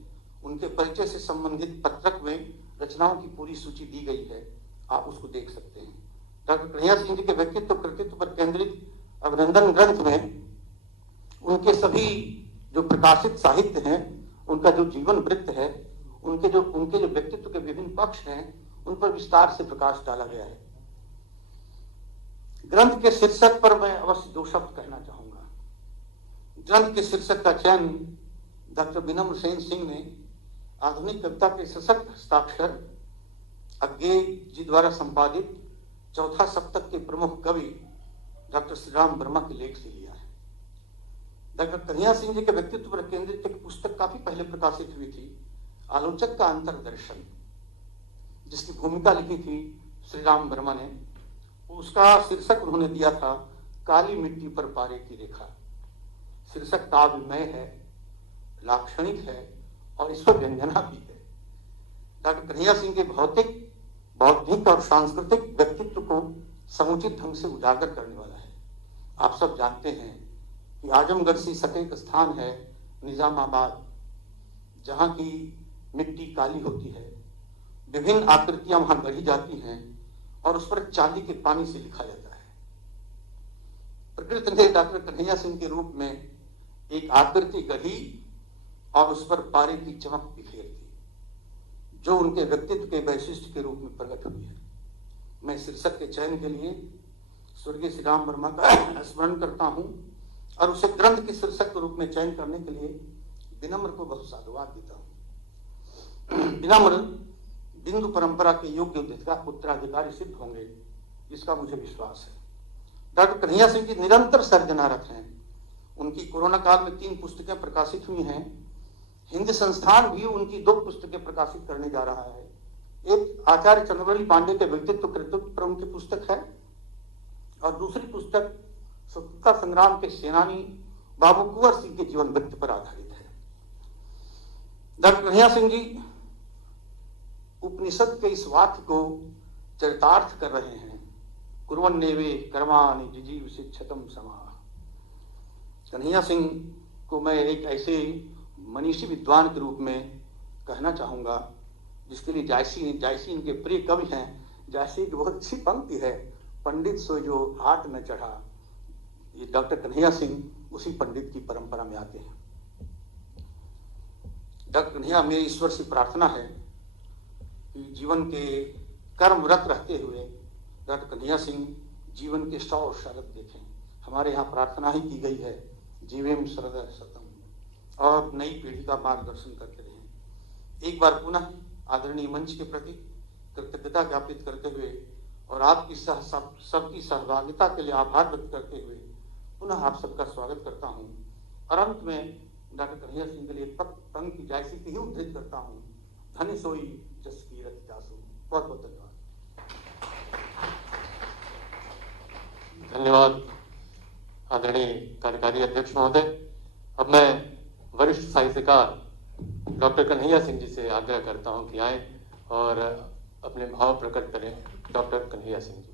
उनके परिचय से संबंधित पत्रक में रचनाओं की पूरी सूची दी गई है, आप उसको देख सकते हैं। डॉक्टर कन्हैया सिंह जी के व्यक्तित्व कृतित्व पर केंद्रित अभिनंदन ग्रंथ में उनके सभी जो प्रकाशित साहित्य हैं, उनका जो जीवन वृत्त है, उनके जो व्यक्तित्व के विभिन्न पक्ष हैं, उन पर विस्तार से प्रकाश डाला गया है। ग्रंथ के शीर्षक पर मैं अवश्य 2 शब्द कहना चाहूंगा। ग्रंथ के शीर्षक का चयन डॉक्टर विनम्र सेन सिंह ने आधुनिक कविता के सशक्त हस्ताक्षर अज्ञेय जी द्वारा संपादित चौथा सप्तक के प्रमुख कवि डॉक्टर श्रीराम वर्मा के लेख से लिया है। डॉक्टर कन्हैया सिंह जी के व्यक्तित्व पर केंद्रित एक पुस्तक काफी पहले प्रकाशित हुई थी, आलोचक का अंतर्दर्शन, जिसकी भूमिका लिखी थी श्रीराम वर्मा ने। उसका शीर्षक उन्होंने दिया था काली मिट्टी पर पारे की रेखा। शीर्षक काव्यमय है, लाक्षणिक है और इस पर व्यंजना भी है। डॉक्टर कन्हैया सिंह के भौतिक, बौद्धिक और सांस्कृतिक व्यक्तित्व को समुचित ढंग से उजागर करने वाला है। आप सब जानते हैं कि आजमगढ़ से सटे एक स्थान है निजामाबाद, जहाँ की मिट्टी काली होती है, विभिन्न आकृतियां वहां गढ़ी जाती हैं और उस पर चांदी के पानी से लिखा जाता है। प्रकृति ने डॉक्टर कन्हैया सिंह के रूप में एक आकृति गढ़ी और उस पर पारे की चमक बिखेर दी, जो उनके व्यक्तित्व के वैशिष्ट्य के रूप में प्रकट हुई है। मैं शीर्षक के चयन के लिए स्वर्गीय श्री राम वर्मा का स्मरण करता हूँ और उसे ग्रंथ के शीर्षक के रूप में चयन करने के लिए विनम्र को बहुत साधुवाद देता हूँ। विनम्र बिंदु परंपरा के योग्य उत्तराधिकारी सिद्ध होंगे, इसका मुझे विश्वास है। डॉक्टर कन्हैया सिंह जी निरंतर सर्जनारत हैं। उनकी कोरोना काल में 3 पुस्तकें प्रकाशित हुई हैं। हिंदी संस्थान भी उनकी 2 पुस्तकें प्रकाशित करने जा रहा है। एक आचार्य चंद्रवली पांडे के व्यक्तित्व कृतित्व पर उनकी पुस्तक है और दूसरी पुस्तक स्वतंत्रता संग्राम के सेनानी बाबू कुंवर सिंह के जीवन वृत्त पर आधारित है। डॉक्टर कन्हैया सिंह जी उपनिषद के इस वाक्य को चरितार्थ कर रहे हैं, कुर्वन्नेवे कर्माणि जिजीव शिक्षतम समाह। कन्हैया सिंह को मैं एक ऐसे मनीषी विद्वान के रूप में कहना चाहूंगा जिसके लिए जायसी इनके प्रिय कवि हैं। जायसी की बहुत अच्छी पंक्ति है, पंडित सो जो हाथ में चढ़ा। ये डॉक्टर कन्हैया सिंह उसी पंडित की परंपरा में आते हैं। डॉक्टर कन्हैया, मेरी ईश्वर से प्रार्थना है कि जीवन के कर्मरत रहते हुए डॉक्टर कन्हैया सिंह जीवन के 100 शरद देखें। हमारे यहाँ प्रार्थना ही की गई है, जीवेम शरद शतम, और नई पीढ़ी का मार्गदर्शन करते रहें। एक बार पुनः आदरणीय मंच के प्रति कृतज्ञता ज्ञापित करते हुए और आपकी सबकी सहभागिता के लिए आभार व्यक्त करते हुए पुनः आप सबका स्वागत करता हूँ। और अंत में डॉक्टर कन्हैया सिंह के लिए पंक्ति जायसी की ही उद्धृत करता हूँ, धन्य सोई जस कीरत जासु। बहुत बहुत धन्यवाद। धन्यवाद आदरणीय कार्यकारी अध्यक्ष महोदय। अब मैं वरिष्ठ साहित्यकार डॉक्टर कन्हैया सिंह जी से आग्रह करता हूं कि आए और अपने भाव प्रकट करें। डॉक्टर कन्हैया सिंह जी।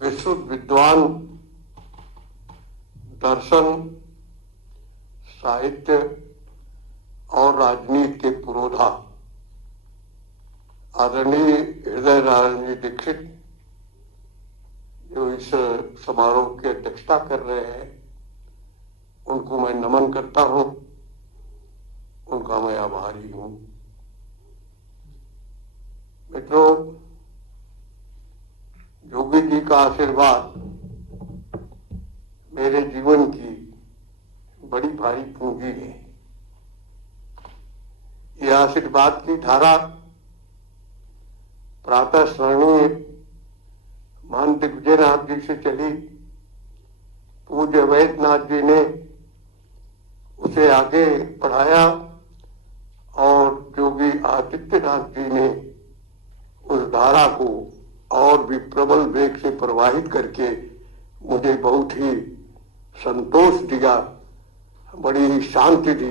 विश्व विद्वान, दर्शन, साहित्य और राजनीति के पुरोधा आदरणीय हृदय नारायण जी दीक्षित, जो इस समारोह की अध्यक्षता कर रहे हैं, उनको मैं नमन करता हूं, उनका मैं आभारी हूं। मित्रों, योगी जी का आशीर्वाद मेरे जीवन की बड़ी भारी पूंजी है। यह आशीर्वाद की धारा प्रातः स्मरणीय महंत दिग्विजयनाथ जी से चली, पूज्य वैद्यनाथ जी ने उसे आगे बढ़ाया और योगी आदित्यनाथ जी ने उस धारा को और भी प्रबल वेग से प्रवाहित करके मुझे बहुत ही संतोष दिया, बड़ी ही शांति दी।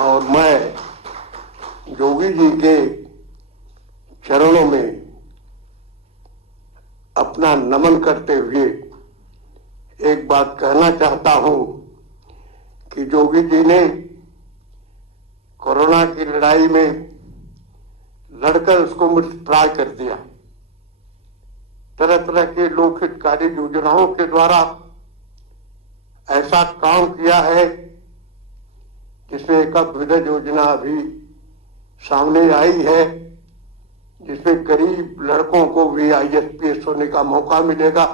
और मैं योगी जी के चरणों में अपना नमन करते हुए एक बात कहना चाहता हूं कि योगी जी ने कोरोना की लड़ाई में लड़कर उसको मृतप्राय कर दिया। तरह तरह के लोक हितकारी योजनाओं के द्वारा ऐसा काम किया है जिसमें एक अभ्युदय योजना अभी सामने आई है, जिसमें गरीब लड़कों को भी IAS होने का मौका मिलेगा।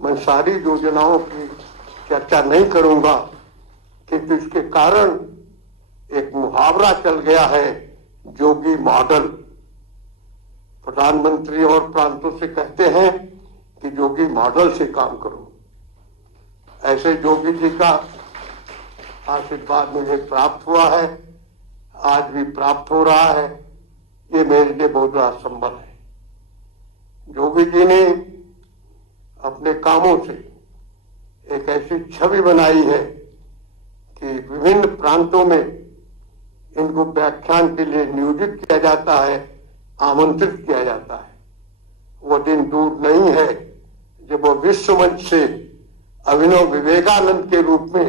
मैं सारी योजनाओं की चर्चा नहीं करूंगा, किंतु इसके कारण एक मुहावरा चल गया है, योगी मॉडल। प्रधानमंत्री और प्रांतों से कहते हैं कि योगी मॉडल से काम करो। ऐसे योगी जी का आशीर्वाद मुझे प्राप्त हुआ है, आज भी प्राप्त हो रहा है। ये मेरे लिए बहुत बड़ा संबल है। योगी जी ने अपने कामों से एक ऐसी छवि बनाई है कि विभिन्न प्रांतों में इनको व्याख्यान के लिए नियोजित किया जाता है, आमंत्रित किया जाता है। वो दिन दूर नहीं है जब वो विश्व मंच से अभिनव विवेकानंद के रूप में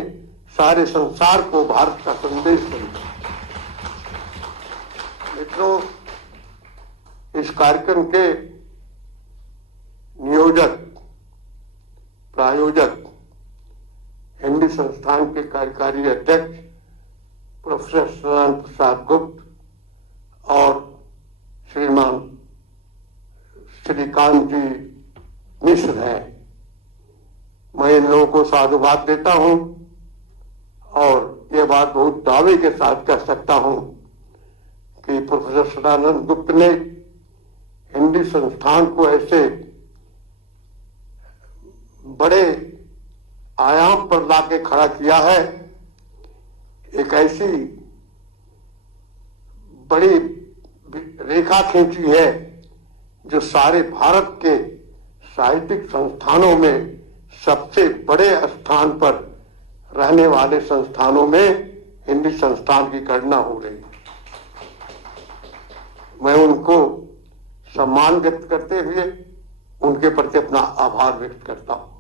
सारे संसार को भारत का संदेश देंगे। मित्रों, इस कार्यक्रम के नियोजक प्रायोजक हिंदी संस्थान के कार्यकारी अध्यक्ष प्रोफेसर सदानंद प्रसाद गुप्त और श्रीमान श्रीकांत जी मिश्र हैं। मैं इन लोगों को साधुवाद देता हूं और यह बात बहुत दावे के साथ कह सकता हूं कि प्रोफेसर सदानंद गुप्त ने हिंदी संस्थान को ऐसे बड़े आयाम पर लाके खड़ा किया है, एक ऐसी बड़ी रेखा खींची है जो सारे भारत के साहित्यिक संस्थानों में सबसे बड़े स्थान पर रहने वाले संस्थानों में हिंदी संस्थान की गणना हो रही है। मैं उनको सम्मान व्यक्त करते हुए उनके प्रति अपना आभार व्यक्त करता हूं।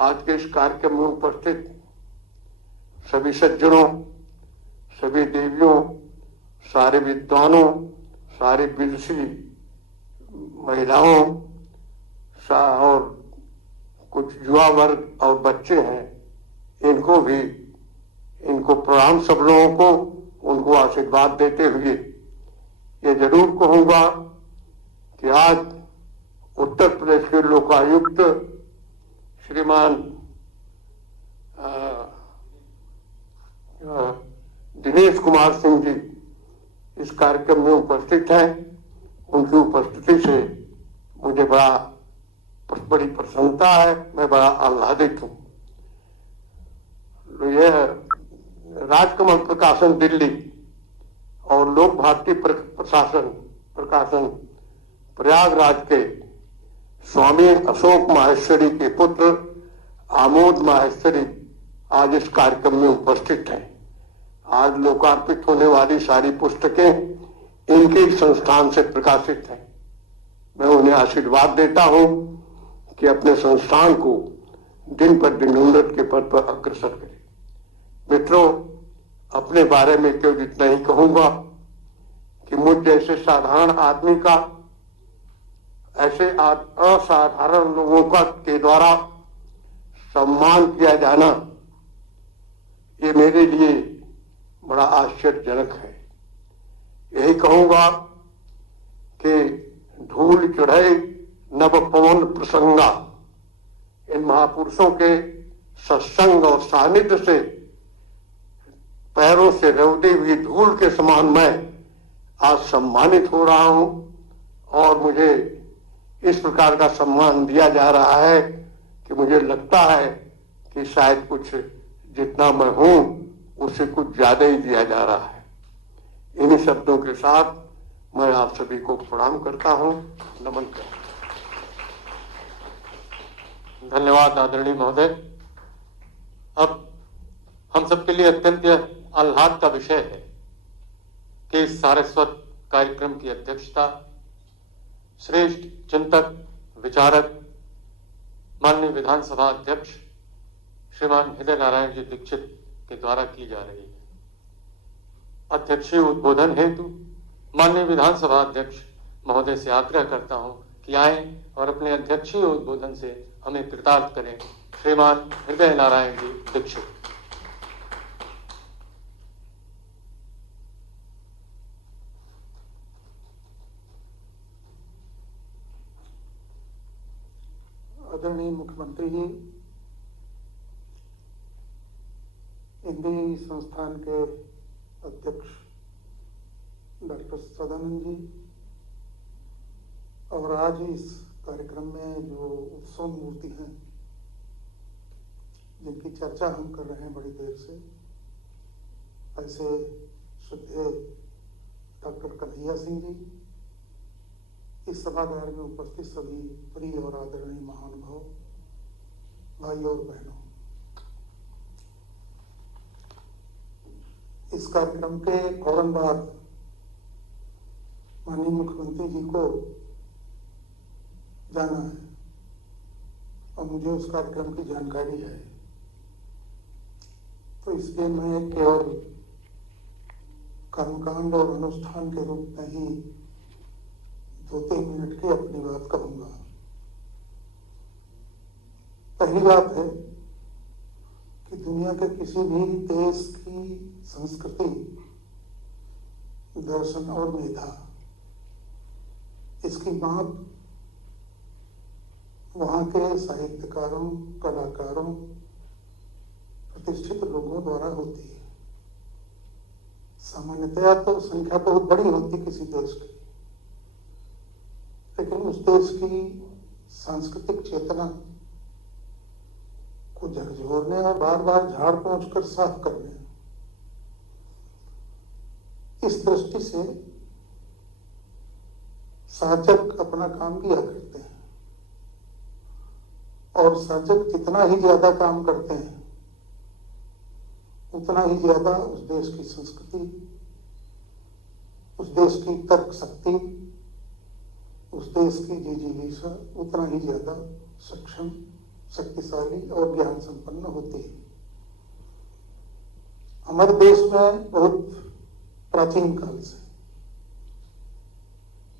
आज के इस कार्यक्रम में उपस्थित सभी सज्जनों, सभी देवियों, सारे विद्वानों, सारे विदुषी महिलाओं और कुछ युवा वर्ग और बच्चे हैं, इनको प्रणाम। सब लोगों को उनको आशीर्वाद देते हुए ये जरूर कहूंगा कि आज उत्तर प्रदेश के लोकायुक्त श्रीमान दिनेश कुमार सिंह जी इस कार्यक्रम में उपस्थित हैं। उनकी उपस्थिति से मुझे बड़ी प्रसन्नता है, मैं बड़ा आह्लादित हूं। यह राजकमल प्रकाशन दिल्ली और लोक भारती प्रकाशन प्रयागराज के स्वामी अशोक माहेश्वरी के पुत्र आमोद माहेश्वरी आज इस कार्यक्रम में उपस्थित हैं। आज लोकार्पित होने वाली सारी पुस्तकें इनके संस्थान से प्रकाशित हैं। मैं उन्हें आशीर्वाद देता हूं कि अपने संस्थान को दिन पर दिन उन्नत के पद पर अग्रसर करें। मित्रों, अपने बारे में केवल इतना ही कहूंगा कि मुझ जैसे साधारण आदमी का ऐसे असाधारण लोगों का के द्वारा सम्मान किया जाना ये मेरे लिए बड़ा आश्चर्यजनक है। यही कहूंगा कि धूल चढ़े नव पवन प्रसंगा, इन महापुरुषों के सत्संग और सानिध्य से पैरों से रौदी हुई धूल के समान मैं आज सम्मानित हो रहा हूं और मुझे इस प्रकार का सम्मान दिया जा रहा है कि मुझे लगता है कि शायद कुछ जितना मैं हूं उससे कुछ ज्यादा ही दिया जा रहा है। इन्हीं शब्दों के साथ मैं आप सभी को प्रणाम करता हूं, नमन करता हूं। धन्यवाद आदरणीय महोदय। अब हम सबके लिए अत्यंत आह्लाद का विषय है कि इस सारस्वत कार्यक्रम की अध्यक्षता श्रेष्ठ चिंतक, विचारक, माननीय विधानसभा अध्यक्ष श्रीमान हृदय नारायण जी दीक्षित के द्वारा की जा रही है। अध्यक्षीय उद्बोधन हेतु माननीय विधानसभा अध्यक्ष महोदय से आग्रह करता हूं कि आए और अपने अध्यक्षीय उद्बोधन से हमें कृतार्थ करें। श्रीमान हृदय नारायण जी दीक्षित। आदरणीय मुख्यमंत्री जी, हिंदी संस्थान के अध्यक्ष डॉक्टर सदानंद जी और आज इस कार्यक्रम में जो उत्सव मूर्ति हैं जिनकी चर्चा हम कर रहे हैं बड़ी देर से, ऐसे श्रद्धेय डॉक्टर कन्हैया सिंह जी, इस सभागार में उपस्थित सभी प्रिय और आदरणीय महानुभाव, भाई और बहनों, इस कार्यक्रम के फौरन बाद माननीय मुख्यमंत्री जी को जाना है और मुझे उस कार्यक्रम की जानकारी है, तो इसलिए मैं केवल कर्मकांड और अनुष्ठान के रूप में ही 2-3 मिनट की अपनी बात कहूंगा। पहली बात है कि दुनिया के किसी भी देश की संस्कृति, दर्शन और मेधा, इसकी माप वहाँ के साहित्यकारों, कलाकारों, प्रतिष्ठित लोगों द्वारा होती है। सामान्यतया तो संख्या बहुत बड़ी होती किसी देश की, लेकिन उस देश की सांस्कृतिक चेतना को झकझोरने और बार बार झाड़ पोंछ कर साफ करने, इस दृष्टि से साचक अपना काम किया करते हैं। और साचक जितना ही ज्यादा काम करते हैं, उतना ही ज्यादा उस देश की संस्कृति, उस देश की तर्क शक्ति, उस देश की जिजीविषा उतना ही ज्यादा सक्षम, शक्तिशाली और ज्ञान संपन्न होती है। हमारे देश में बहुत प्राचीन काल से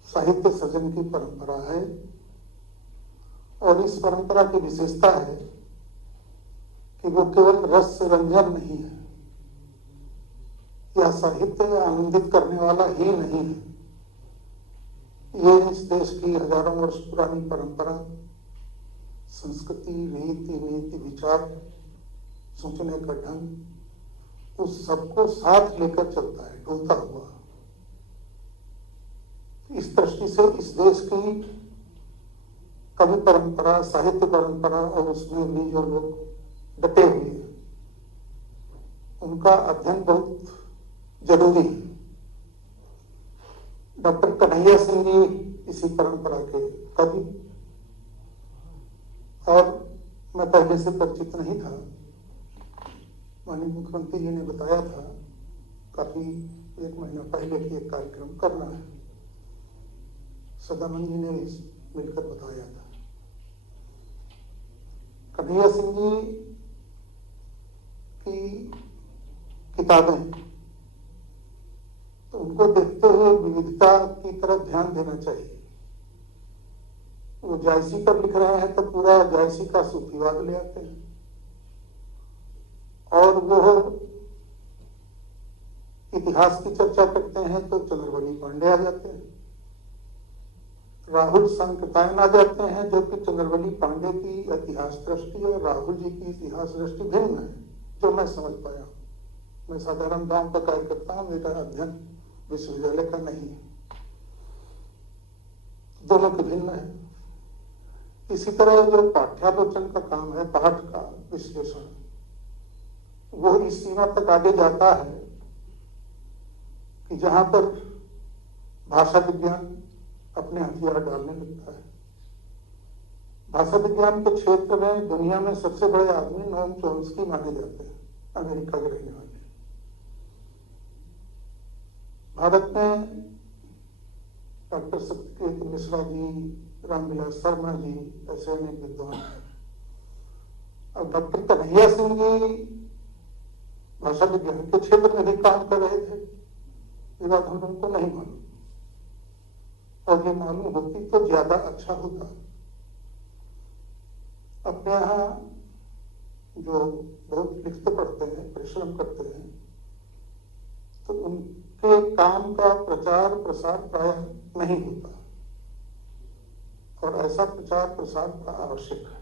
साहित्य सृजन की परंपरा है और इस परंपरा की विशेषता है कि वो केवल रस रंजन नहीं है या साहित्य आनंदित करने वाला ही नहीं है। ये इस देश की हजारों वर्ष पुरानी परंपरा, संस्कृति, रीति नीति, विचार, सोचने का ढंग, उस सबको साथ लेकर चलता है, डोलता हुआ। इस दृष्टि से इस देश की कवि परंपरा, साहित्य परंपरा और उसमें भी जो लोग डटे हुए हैं, उनका अध्ययन बहुत जरूरी है। डॉक्टर कन्हैया सिंह जी इसी परंपरा के कवि, और मैं पहले से परिचित नहीं था। माननीय मुख्यमंत्री जी ने बताया था काफी 1 महीना पहले कि एक कार्यक्रम करना है। सदानंद जी ने मिलकर बताया था। कन्हैया सिंह जी की किताबें, तो उनको देखते हुए विविधता की तरफ ध्यान देना चाहिए। वो जायसी पर लिख रहे हैं तो पूरा जायसी का सूफीवाद ले आते हैं, और वो इतिहास की चर्चा करते हैं तो चंद्रवली पांडे आ जाते हैं, राहुल संकृतायन आ जाते हैं, जबकि चंद्रवली पांडे की इतिहास दृष्टि और राहुल जी की इतिहास दृष्टि भिन्न है, जो मैं समझ पाया। मैं साधारण गांव का कार्य करता हूँ, मेरा अध्ययन विश्वविद्यालय का नहीं है, दोनों के भिन्न है। इसी तरह जो पाठ्यालोचन का काम है, पाठ का विश्लेषण, वो इस सीमा तक आगे जाता है कि जहां पर भाषा विज्ञान अपने हथियार डालने लगता है। भाषा विज्ञान के क्षेत्र में दुनिया में सबसे बड़े आदमी नोम चोम्स्की माने जाते हैं, अमेरिका के रहने वाले। भारत में डॉक्टर सत्यकेत मिश्रा जी, रामविलास शर्मा जी, ऐसे अनेक विद्वान हैं। और डॉक्टर कन्हैया सिंह जी भाषा विज्ञान के क्षेत्र में भी काम कर रहे थे। ये बात हम लोगों को नहीं मालूम, और ये मालूम होती तो ज्यादा अच्छा होता। अपने यहाँ जो बहुत लिखते पढ़ते हैं, परिश्रम करते हैं, तो उनके काम का प्रचार प्रसार प्रायः नहीं होता, और ऐसा प्रचार प्रसार का आवश्यक है।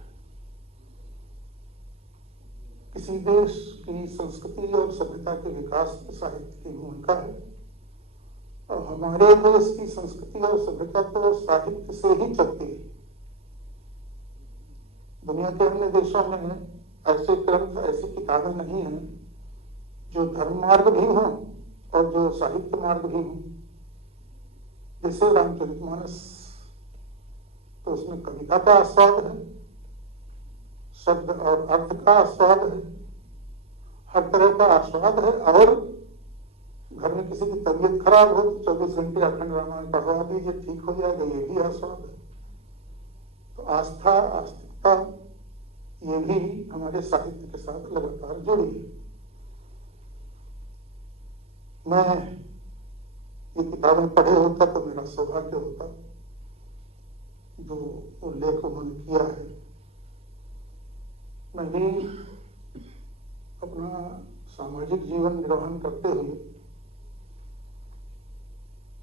किसी देश की संस्कृति और सभ्यता के विकास में साहित्य की भूमिका है, और हमारे देश की संस्कृति और सभ्यता तो साहित्य से ही चलती है। दुनिया के अन्य देशों में ऐसे ग्रंथ, ऐसी किताबें नहीं हैं जो धर्म मार्ग भी हों और जो साहित्य मार्ग भी हों। जैसे रामचरितमानस, तो उसमें कविता का आस्वाद है, शब्द और अर्थ का आस्वाद है, हर तरह का आस्वाद है। और घर में किसी की तबीयत खराब हो तो 24 घंटे अखंड रामायण पढ़वा दीजिए, ठीक हो जाएगा, ये भी आस्वाद है। आस्था, आस्तिकता, ये भी हमारे साहित्य के साथ लगातार जुड़ी है। मैं ये किताबें पढ़े होता तो मेरा सौभाग्य होता, जो उल्लेख उन्होंने किया है। मैं भी अपना सामाजिक जीवन निर्वहन करते हुए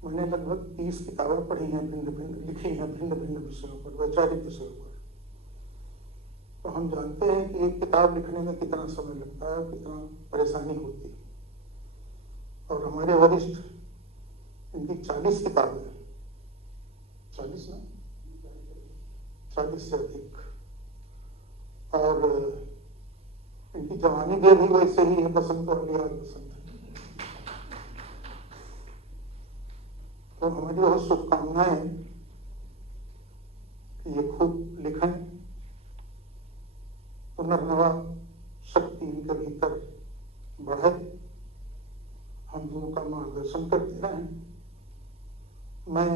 मैंने लगभग 30 किताबें पढ़ी हैं, लिखी हैं भिन्न भिन्न विषयों पर, वैचारिक विषयों पर। तो हम जानते हैं कि एक किताब लिखने में कितना समय लगता है, कितना परेशानी होती है। और हमारे वरिष्ठ, इनकी 40 किताबें, 40 ना, 40 से अधिक, और इनकी जवानी भी अभी वैसे ही है, बसंत वाली आज बसंत है। तो हमारी बहुत शुभकामनाएं कि ये खूब लिखें, पुनर्नवा शक्ति इनके भीतर बढ़े, हम दोनों का मार्गदर्शन करते रहें। मैं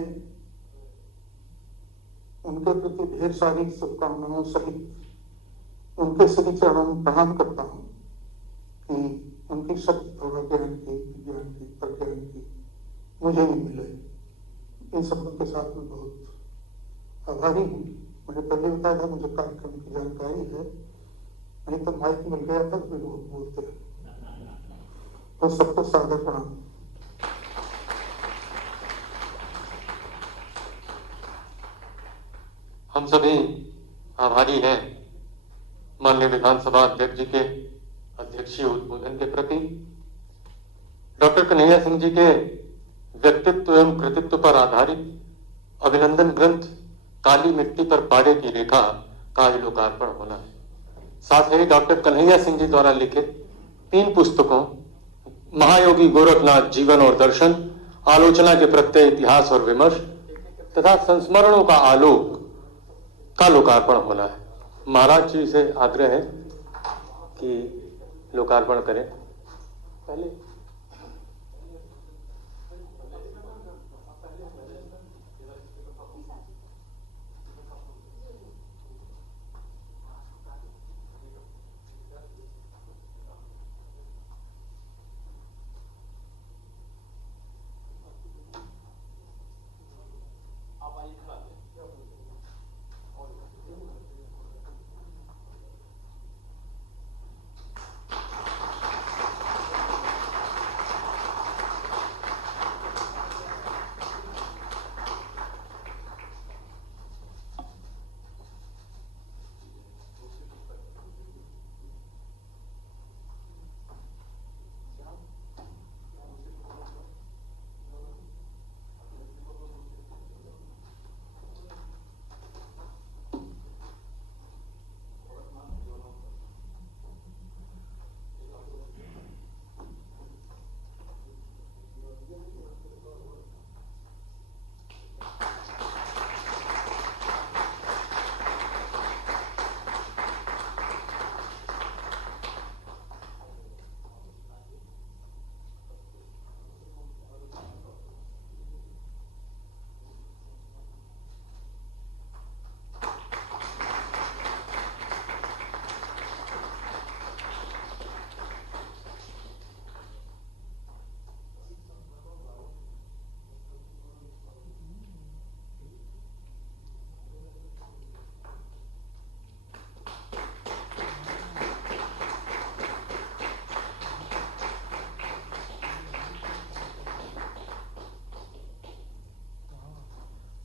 उनके प्रति ढेर सारी शुभकामनाओं सहित उनके श्री चरणों में प्रणाम करता हूँ कि उनकी शक्ति और ज्ञान की, विज्ञान की, प्रज्ञान की मुझे भी मिले। इन शब्दों के साथ मैं बहुत आभारी हूँ। मुझे पहले बताया था मुझे कार्यक्रम की जानकारी है, नहीं तो माइक मिल गया था तो लोग बोलते हैं। तो सबको सादर प्रणाम। हम सभी आभारी हैं माननीय विधानसभा अध्यक्ष जी के अध्यक्षीय उद्बोधन के प्रति। डॉक्टर कन्हैया सिंह जी के व्यक्तित्व एवं कृतित्व पर आधारित अभिनंदन ग्रंथ काली मिट्टी पर पाड़े की रेखा का लोकार्पण होना है। साथ ही डॉक्टर कन्हैया सिंह जी द्वारा लिखित 3 पुस्तकों महायोगी गोरखनाथ जीवन और दर्शन, आलोचना के प्रत्यय इतिहास और विमर्श तथा संस्मरणों का आलोक का लोकार्पण होना है। महाराज जी से आग्रह है कि लोकार्पण करें। पहले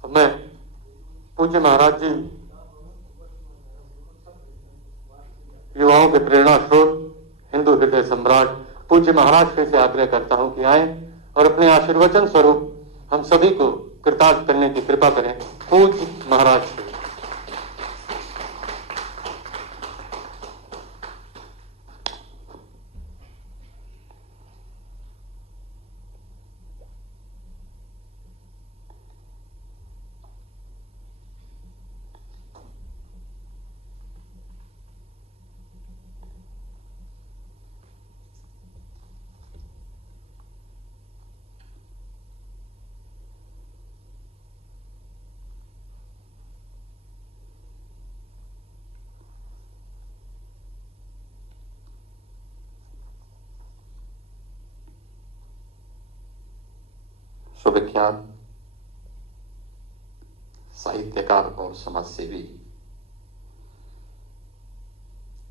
मैं पूज्य महाराज जी युवाओं के प्रेरणा स्रोत, हिंदू हृदय सम्राट पूज्य महाराज से आग्रह करता हूं कि आए और अपने आशीर्वचन स्वरूप हम सभी को कृतार्थ करने की कृपा करें। पूज्य महाराज से। सुविख्यात साहित्यकार और समाजसेवी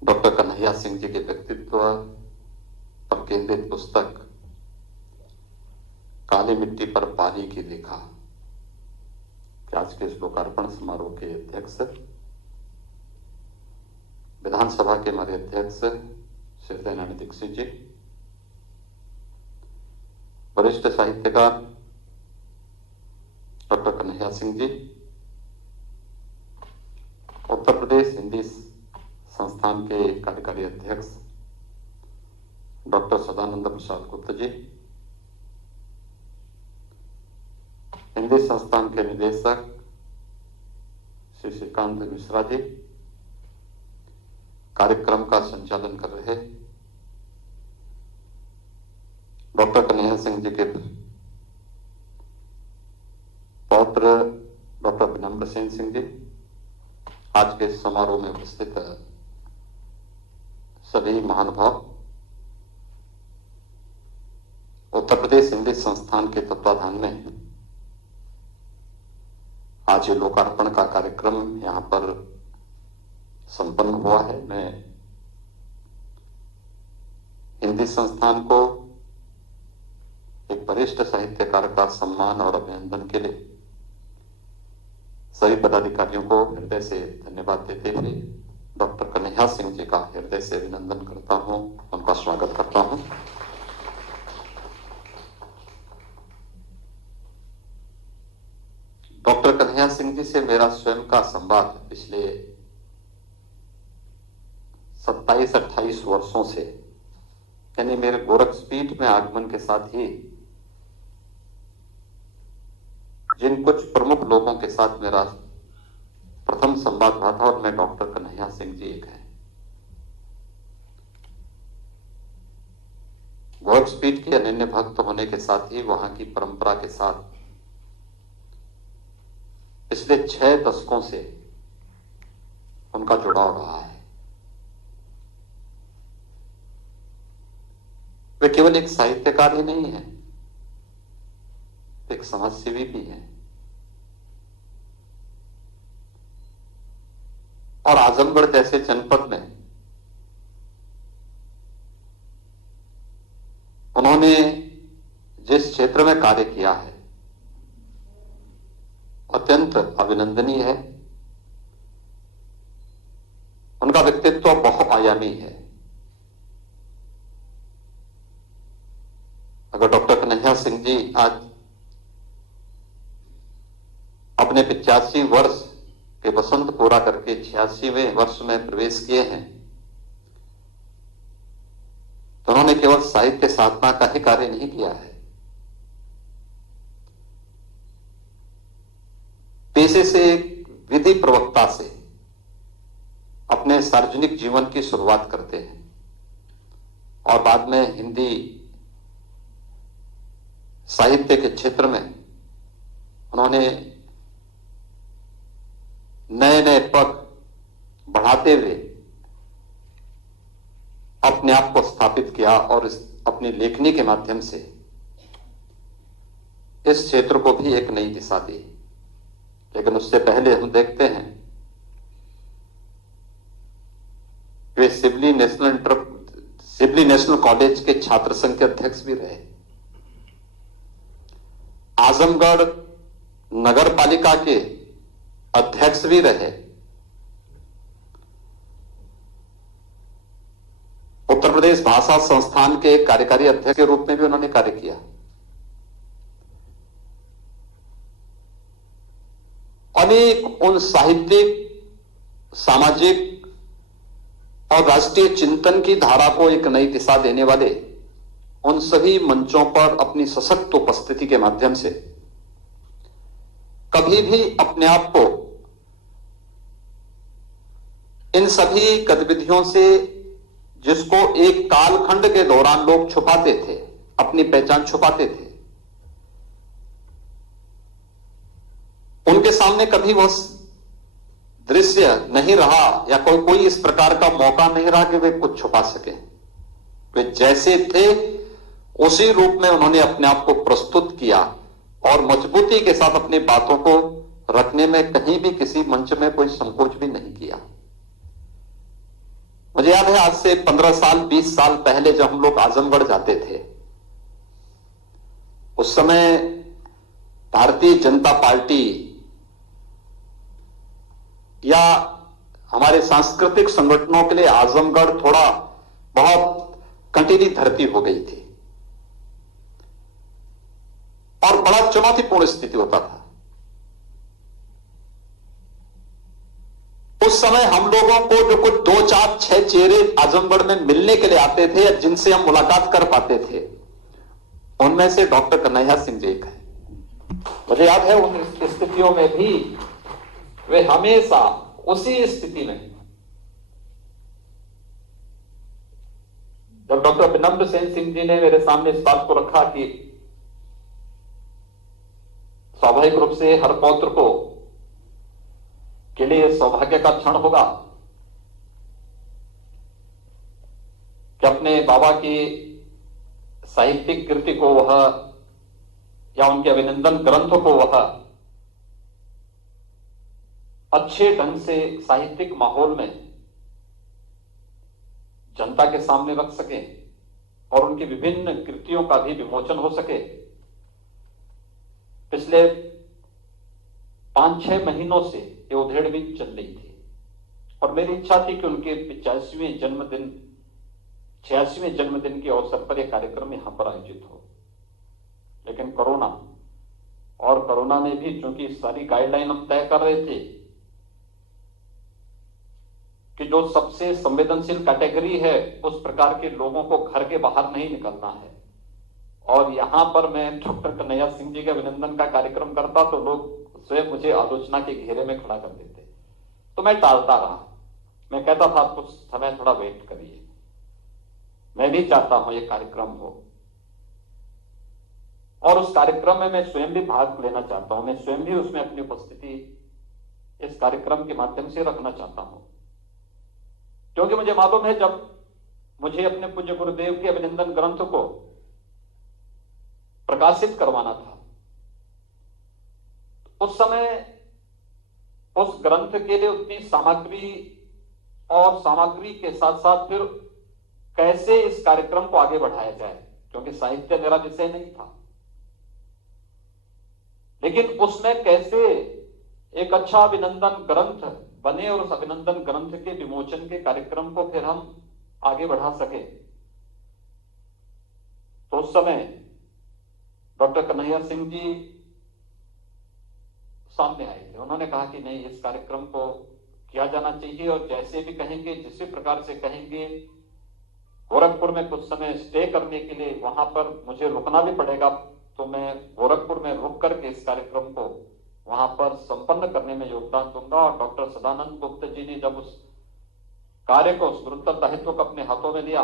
डॉक्टर कन्हैया सिंह जी के व्यक्तित्व पर केंद्रित पुस्तक काली मिट्टी पर पानी की लिखा कि आज के इस लोकार्पण समारोह के अध्यक्ष, विधानसभा के हमारे अध्यक्ष श्री दयानंद दीक्षित जी, वरिष्ठ साहित्यकार डॉक्टर कन्हैया सिंह जी, उत्तर प्रदेश हिंदी संस्थान के कार्यकारी अध्यक्ष डॉक्टर सदानंद प्रसाद गुप्ता जी, हिंदी संस्थान के निदेशक श्री श्रीकांत मिश्रा जी, कार्यक्रम का संचालन कर रहे डॉक्टर कन्हैया सिंह जी के पौत्र डॉक्टर विनम्र सेन सिंह जी, आज के समारोह में उपस्थित सभी महानुभाव, उत्तर प्रदेश हिंदी संस्थान के तत्वाधान में आज ये लोकार्पण का कार्यक्रम यहां पर संपन्न हुआ है। मैं हिंदी संस्थान को एक वरिष्ठ साहित्यकार का सम्मान और अभिनंदन के लिए सभी पदाधिकारियों को हृदय से धन्यवाद देते हुए डॉक्टर कन्हैया सिंह जी का हृदय से अभिनंदन करता हूं, उनका स्वागत करता हूं। डॉक्टर कन्हैया सिंह जी से मेरा स्वयं का संवाद पिछले 27-28 वर्षों से, यानी मेरे गोरखपीठ में आगमन के साथ ही जिन कुछ प्रमुख लोगों के साथ मेरा प्रथम संवाद हुआ था, और मैं डॉक्टर कन्हैया सिंह जी एक हैं। गोरखपीठ के अनन्य भक्त होने के साथ ही वहां की परंपरा के साथ पिछले 6 दशकों से उनका जुड़ाव रहा है। वे केवल एक साहित्यकार ही नहीं है, एक समाजसेवी भी है। और आजमगढ़ जैसे जनपद में उन्होंने जिस क्षेत्र में कार्य किया है अत्यंत अभिनंदनीय है। उनका व्यक्तित्व बहुआयामी है। अगर डॉक्टर कन्हैया सिंह जी आज अपने 85 वर्ष के वसंत पूरा करके 86वें वर्ष में प्रवेश किए हैं, तो उन्होंने केवल साहित्य साधना का ही कार्य नहीं किया है, पेशे से एक विधि प्रवक्ता से अपने सार्वजनिक जीवन की शुरुआत करते हैं और बाद में हिंदी साहित्य के क्षेत्र में उन्होंने नए नए पद बढ़ाते हुए अपने आप को स्थापित किया और अपनी लेखनी के माध्यम से इस क्षेत्र को भी एक नई दिशा दी। लेकिन उससे पहले हम देखते हैं वे सिबली नेशनल कॉलेज के छात्र संघ के अध्यक्ष भी रहे, आजमगढ़ नगर पालिका के अध्यक्ष भी रहे, उत्तर प्रदेश भाषा संस्थान के कार्यकारी अध्यक्ष के रूप में भी उन्होंने कार्य किया। अनेक उन साहित्यिक, सामाजिक और राष्ट्रीय चिंतन की धारा को एक नई दिशा देने वाले उन सभी मंचों पर अपनी सशक्त उपस्थिति के माध्यम से कभी भी अपने आप को इन सभी गतिविधियों से, जिसको एक कालखंड के दौरान लोग छुपाते थे, अपनी पहचान छुपाते थे, उनके सामने कभी वो दृश्य नहीं रहा या कोई इस प्रकार का मौका नहीं रहा कि वे कुछ छुपा सके। वे जैसे थे उसी रूप में उन्होंने अपने आप को प्रस्तुत किया और मजबूती के साथ अपनी बातों को रखने में कहीं भी किसी मंच में कोई संकोच भी नहीं किया। मुझे याद है आज से 15 साल 20 साल पहले जब हम लोग आजमगढ़ जाते थे, उस समय भारतीय जनता पार्टी या हमारे सांस्कृतिक संगठनों के लिए आजमगढ़ थोड़ा बहुत कंटीली धरती हो गई थी और बड़ा चुनौतीपूर्ण स्थिति होता था। उस समय हम लोगों को जो कुछ 2 4 6 चेहरे आजमगढ़ में मिलने के लिए आते थे या जिनसे हम मुलाकात कर पाते थे, उनमें से डॉक्टर कन्हैया सिंह जी एक है। मुझे याद है उन स्थितियों में भी वे हमेशा उसी स्थिति में, जब डॉक्टर विनम्र सेन सिंह जी ने मेरे सामने इस बात को रखा कि स्वाभाविक रूप से हर पौत्र को के लिए सौभाग्य का क्षण होगा कि अपने बाबा की साहित्यिक कृति को वह या उनके अभिनंदन ग्रंथ को वह अच्छे ढंग से साहित्यिक माहौल में जनता के सामने रख सके और उनकी विभिन्न कृतियों का भी विमोचन हो सके। पिछले 5-6 महीनों से ये उधेड़बीन चल रही थी और मेरी इच्छा थी कि उनके 85वें जन्मदिन 86वें जन्मदिन के अवसर पर यह कार्यक्रम यहां पर आयोजित हो, लेकिन कोरोना में भी चूंकि सारी गाइडलाइन हम तय कर रहे थे कि जो सबसे संवेदनशील कैटेगरी है उस प्रकार के लोगों को घर के बाहर नहीं निकलना है, और यहां पर मैं डॉक्टर कन्हैया सिंह जी के अभिनंदन का कार्यक्रम करता तो लोग स्वयं मुझे आलोचना के घेरे में खड़ा कर देते, तो मैं टालता रहा। मैं कहता था कुछ समय थोड़ा वेट करिए, मैं भी चाहता हूं ये कार्यक्रम हो और उस कार्यक्रम में मैं स्वयं भी भाग लेना चाहता हूं, मैं स्वयं भी उसमें अपनी उपस्थिति इस कार्यक्रम के माध्यम से रखना चाहता हूं, क्योंकि मुझे मालूम है जब मुझे अपने पूज्य गुरुदेव के अभिनंदन ग्रंथ को प्रकाशित करवाना था, उस समय उस ग्रंथ के लिए उतनी सामग्री और सामग्री के साथ साथ फिर कैसे इस कार्यक्रम को आगे बढ़ाया जाए, क्योंकि साहित्य मेरा विषय नहीं था, लेकिन उसमें कैसे एक अच्छा अभिनंदन ग्रंथ बने और उस अभिनंदन ग्रंथ के विमोचन के कार्यक्रम को फिर हम आगे बढ़ा सके। तो उस समय डॉक्टर कन्हैया सिंह जी सामने आए थे। उन्होंने कहा कि नहीं, इस कार्यक्रम को किया जाना चाहिए और जैसे भी कहेंगे, जिस प्रकार से कहेंगे, गोरखपुर में कुछ समय स्टे करने के लिए वहां पर मुझे रुकना भी पड़ेगा, तो मैं गोरखपुर में रुक करके इस कार्यक्रम को वहां पर संपन्न करने में योगदान दूंगा। और डॉक्टर सदानंद गुप्ता जी ने जब उस कार्य को, उस गुरुतर दायित्व को अपने हाथों में लिया,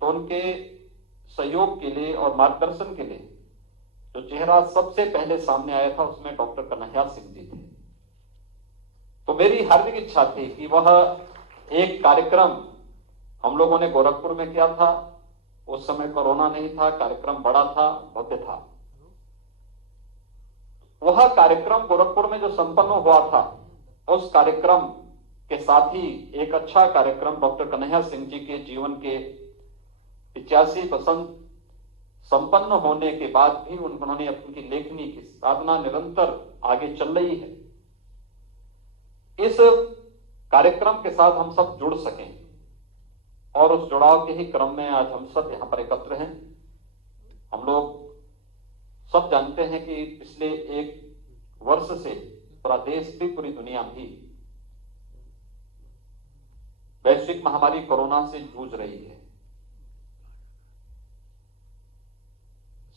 तो उनके सहयोग के लिए और मार्गदर्शन के लिए जो चेहरा सबसे पहले सामने आया था उसमें डॉक्टर कन्हैया सिंह जी थे। तो मेरी हार्दिक इच्छा थी कि वह एक कार्यक्रम हम लोगों ने गोरखपुर में किया था, उस समय कोरोना नहीं था, कार्यक्रम बड़ा था, भव्य था। वह कार्यक्रम गोरखपुर में जो संपन्न हुआ था, उस कार्यक्रम के साथ ही एक अच्छा कार्यक्रम डॉक्टर कन्हैया सिंह जी के जीवन के 85 वसंत संपन्न होने के बाद भी उन्होंने अपनी लेखनी की साधना निरंतर आगे चल रही है। इस कार्यक्रम के साथ हम सब जुड़ सकें और उस जुड़ाव के ही क्रम में आज हम सब यहां पर एकत्र हैं। हम लोग सब जानते हैं कि पिछले 1 वर्ष से पूरा देश भी, पूरी दुनिया भी वैश्विक महामारी कोरोना से जूझ रही है।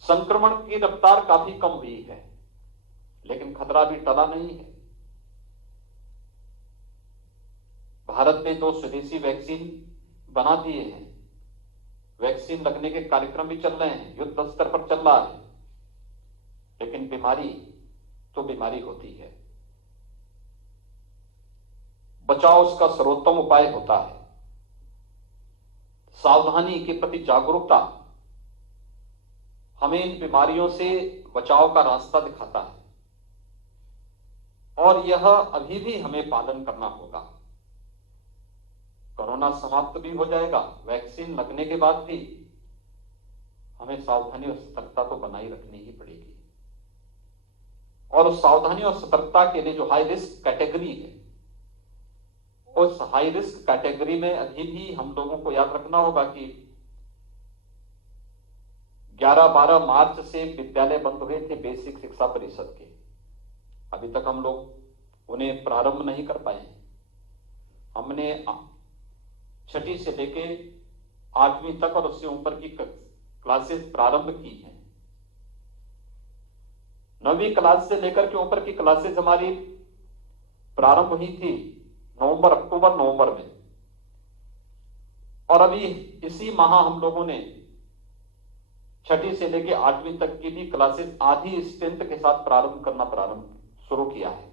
संक्रमण की रफ्तार काफी कम हुई है, लेकिन खतरा भी टला नहीं है। भारत ने 2 स्वदेशी वैक्सीन बना दिए हैं, वैक्सीन लगने के कार्यक्रम भी चल रहे हैं, युद्ध स्तर पर चल रहा है, लेकिन बीमारी तो बीमारी होती है। बचाव उसका सर्वोत्तम उपाय होता है। सावधानी के प्रति जागरूकता हमें इन बीमारियों से बचाव का रास्ता दिखाता है और यह अभी भी हमें पालन करना होगा। कोरोना समाप्त भी हो जाएगा, वैक्सीन लगने के बाद भी हमें सावधानी और सतर्कता तो बनाए रखनी ही पड़ेगी। और उस सावधानी और सतर्कता के लिए जो हाई रिस्क कैटेगरी है, उस हाई रिस्क कैटेगरी में अभी भी हम लोगों को याद रखना होगा कि 11-12 मार्च से विद्यालय बंद हुए थे बेसिक शिक्षा परिषद के। अभी तक हम लोग उन्हें प्रारंभ नहीं कर पाए। हमने 6ठी से लेके 8वीं तक और उससे ऊपर की क्लासेस प्रारंभ की हैं। 9वीं क्लास से लेकर के ऊपर की क्लासेस हमारी प्रारंभ हुई थी अक्टूबर-नवंबर में, और अभी इसी माह हम लोगों ने 6ठी से लेके 8वीं तक की भी क्लासेस आधी स्ट्रेंथ के साथ प्रारंभ शुरू किया है।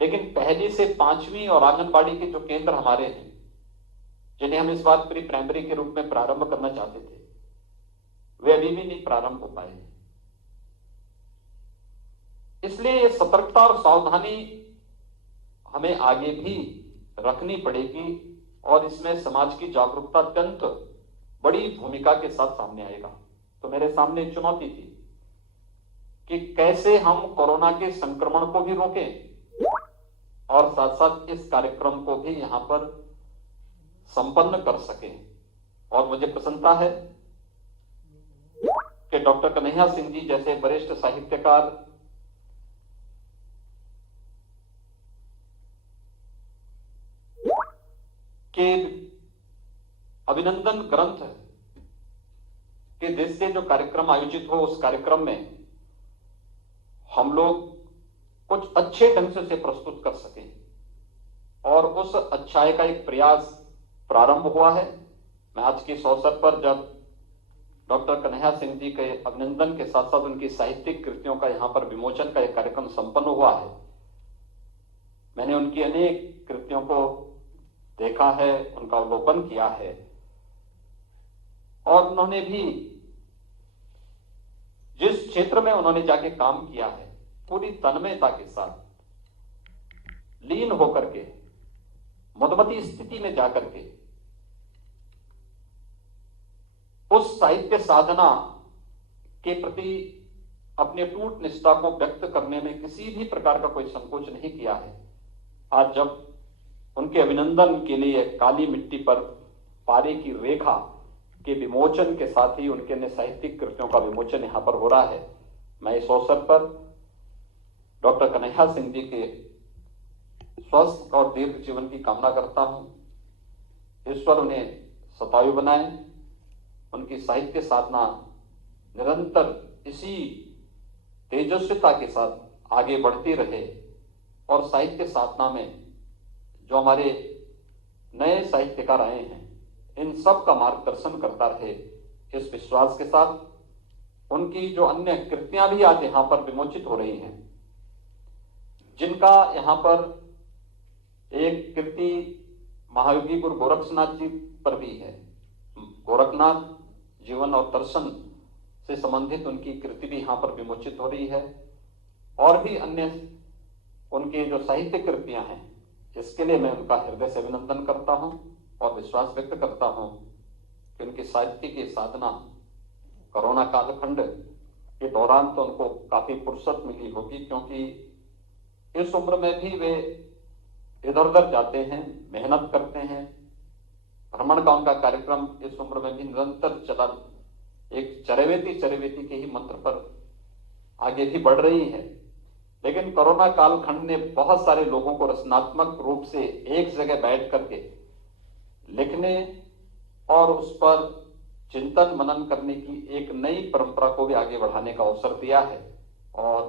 लेकिन 1ली से 5वीं और आंगनबाड़ी के जो केंद्र हमारे हैं, जिन्हें हम इस बार प्री प्राइमरी के रूप में प्रारंभ करना चाहते थे, वे अभी भी नहीं प्रारंभ हो पाए हैं। इसलिए ये सतर्कता और सावधानी हमें आगे भी रखनी पड़ेगी और इसमें समाज की जागरूकता अत्यंत बड़ी भूमिका के साथ सामने आएगा। तो मेरे सामने एक चुनौती थी कि कैसे हम कोरोना के संक्रमण को भी रोकें और साथ साथ इस कार्यक्रम को भी यहां पर संपन्न कर सकें। और मुझे प्रसन्नता है कि डॉक्टर कन्हैया सिंह जी जैसे वरिष्ठ साहित्यकार के अभिनंदन ग्रंथ के दृष्टि जो कार्यक्रम आयोजित हो, उस कार्यक्रम में हम लोग कुछ अच्छे ढंग से प्रस्तुत कर सकें और उस अच्छाई का एक प्रयास प्रारंभ हुआ है। मैं आज के इस अवसर पर जब डॉक्टर कन्हैया सिंह जी के अभिनंदन के साथ साथ उनकी साहित्यिक कृतियों का यहां पर विमोचन का एक कार्यक्रम संपन्न हुआ है, मैंने उनकी अनेक कृतियों को देखा है, उनका अवलोकन किया है और उन्होंने भी जिस क्षेत्र में उन्होंने जाके काम किया है पूरी तन्मयता के साथ लीन होकर के मधुमती स्थिति में जाकर के उस साहित्य साधना के प्रति अपने टूट निष्ठा को व्यक्त करने में किसी भी प्रकार का कोई संकोच नहीं किया है। आज जब उनके अभिनंदन के लिए काली मिट्टी पर पारे की रेखा के विमोचन के साथ ही उनके अन्य साहित्यिक कृतियों का विमोचन यहां पर हो रहा है, मैं इस अवसर पर डॉक्टर कन्हैया सिंह जी के स्वस्थ और दीर्घ जीवन की कामना करता हूं। ईश्वर उन्हें शतायु बनाए, उनकी साहित्य साधना निरंतर इसी तेजस्विता के साथ आगे बढ़ती रहे और साहित्य साधना में जो हमारे नए साहित्यकार आए हैं इन सब का मार्गदर्शन करता रहे, इस विश्वास के साथ उनकी जो अन्य कृतियां भी आज यहां पर विमोचित हो रही हैं, जिनका यहां पर एक कृति महायोगी गुरु गोरक्षनाथ जी पर भी है। गोरखनाथ जीवन और दर्शन से संबंधित उनकी कृति भी यहां पर विमोचित हो रही है और भी अन्य उनके जो साहित्य कृतियां हैं, इसके लिए मैं उनका हृदय से अभिनंदन करता हूं और विश्वास व्यक्त करता हूं कि उनकी साहित्य की साधना कोरोना कालखंड के दौरान तो उनको काफी फुर्सत मिली होगी, क्योंकि इस उम्र में भी वे इधर उधर जाते हैं, मेहनत करते हैं। भ्रमण का उनका कार्यक्रम इस उम्र में भी निरंतर चला, एक चरवेती के ही मंत्र पर आगे भी बढ़ रही है। लेकिन कोरोना कालखंड ने बहुत सारे लोगों को रचनात्मक रूप से एक जगह बैठ करके लिखने और उस पर चिंतन मनन करने की एक नई परंपरा को भी आगे बढ़ाने का अवसर दिया है और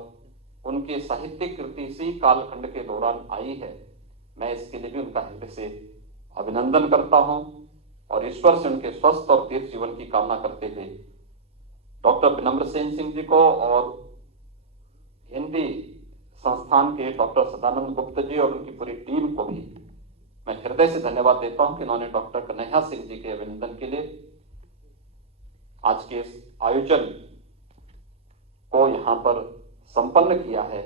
उनकी साहित्यिक कृति इसी कालखंड के दौरान आई है। मैं इसके लिए भी उनका हृदय से अभिनंदन करता हूं और ईश्वर से उनके स्वस्थ और दीर्घ जीवन की कामना करते हुए डॉक्टर विनम्र सेन सिंह जी को और हिंदी संस्थान के डॉक्टर सदानंद गुप्ता जी और उनकी पूरी टीम को भी मैं हृदय से धन्यवाद देता हूं कि उन्होंने डॉक्टर कन्हैया सिंह जी के अभिनंदन के लिए आज के इस आयोजन को यहाँ पर संपन्न किया है।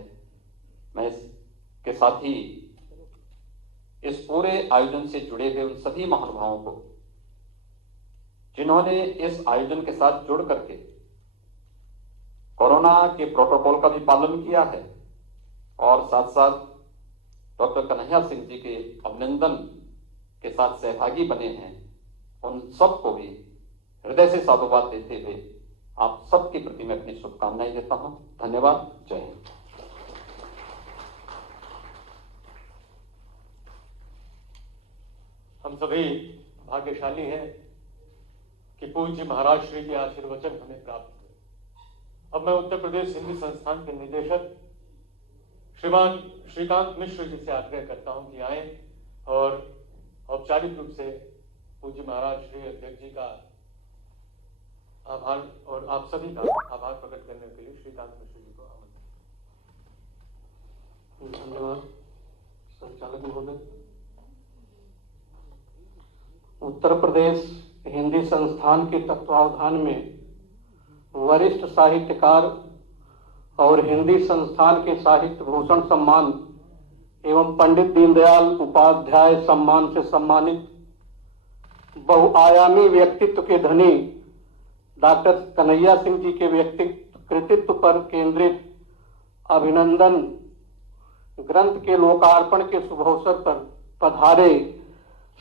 मैं इसके साथ ही इस पूरे आयोजन से जुड़े हुए उन सभी महानुभावों को, जिन्होंने इस आयोजन के साथ जुड़ करके कोरोना के प्रोटोकॉल का भी पालन किया है और साथ साथ डॉक्टर कन्हैया सिंह जी के अभिनंदन के साथ सहभागी बने हैं, उन सबको भी हृदय से साधुवाद देते हुए आप सबके प्रति मैं अपनी शुभकामनाएं देता हूं। धन्यवाद। जय हिंद। हम सभी भाग्यशाली हैं कि पूज्य महाराज श्री के आशीर्वचन हमें प्राप्त हुए। अब मैं उत्तर प्रदेश हिंदी संस्थान के निदेशक श्रीमान श्रीकांत मिश्र जी से आग्रह करता हूं कि आए और औपचारिक रूप से पूज्य महाराज श्री अध्यक्ष जी का आभार और आप सभी का आभार प्रकट करने के लिए श्रीकांत मिश्र जी को आमंत्रित। धन्यवाद संचालक महोदय। उत्तर प्रदेश हिंदी संस्थान के तत्वावधान में वरिष्ठ साहित्यकार और हिंदी संस्थान के साहित्य भूषण सम्मान एवं पंडित दीनदयाल उपाध्याय सम्मान से सम्मानित बहुआयामी व्यक्तित्व के धनी डॉक्टर कन्हैया सिंह जी के व्यक्तित्व कृतित्व पर केंद्रित अभिनंदन ग्रंथ के लोकार्पण के शुभ अवसर पर पधारे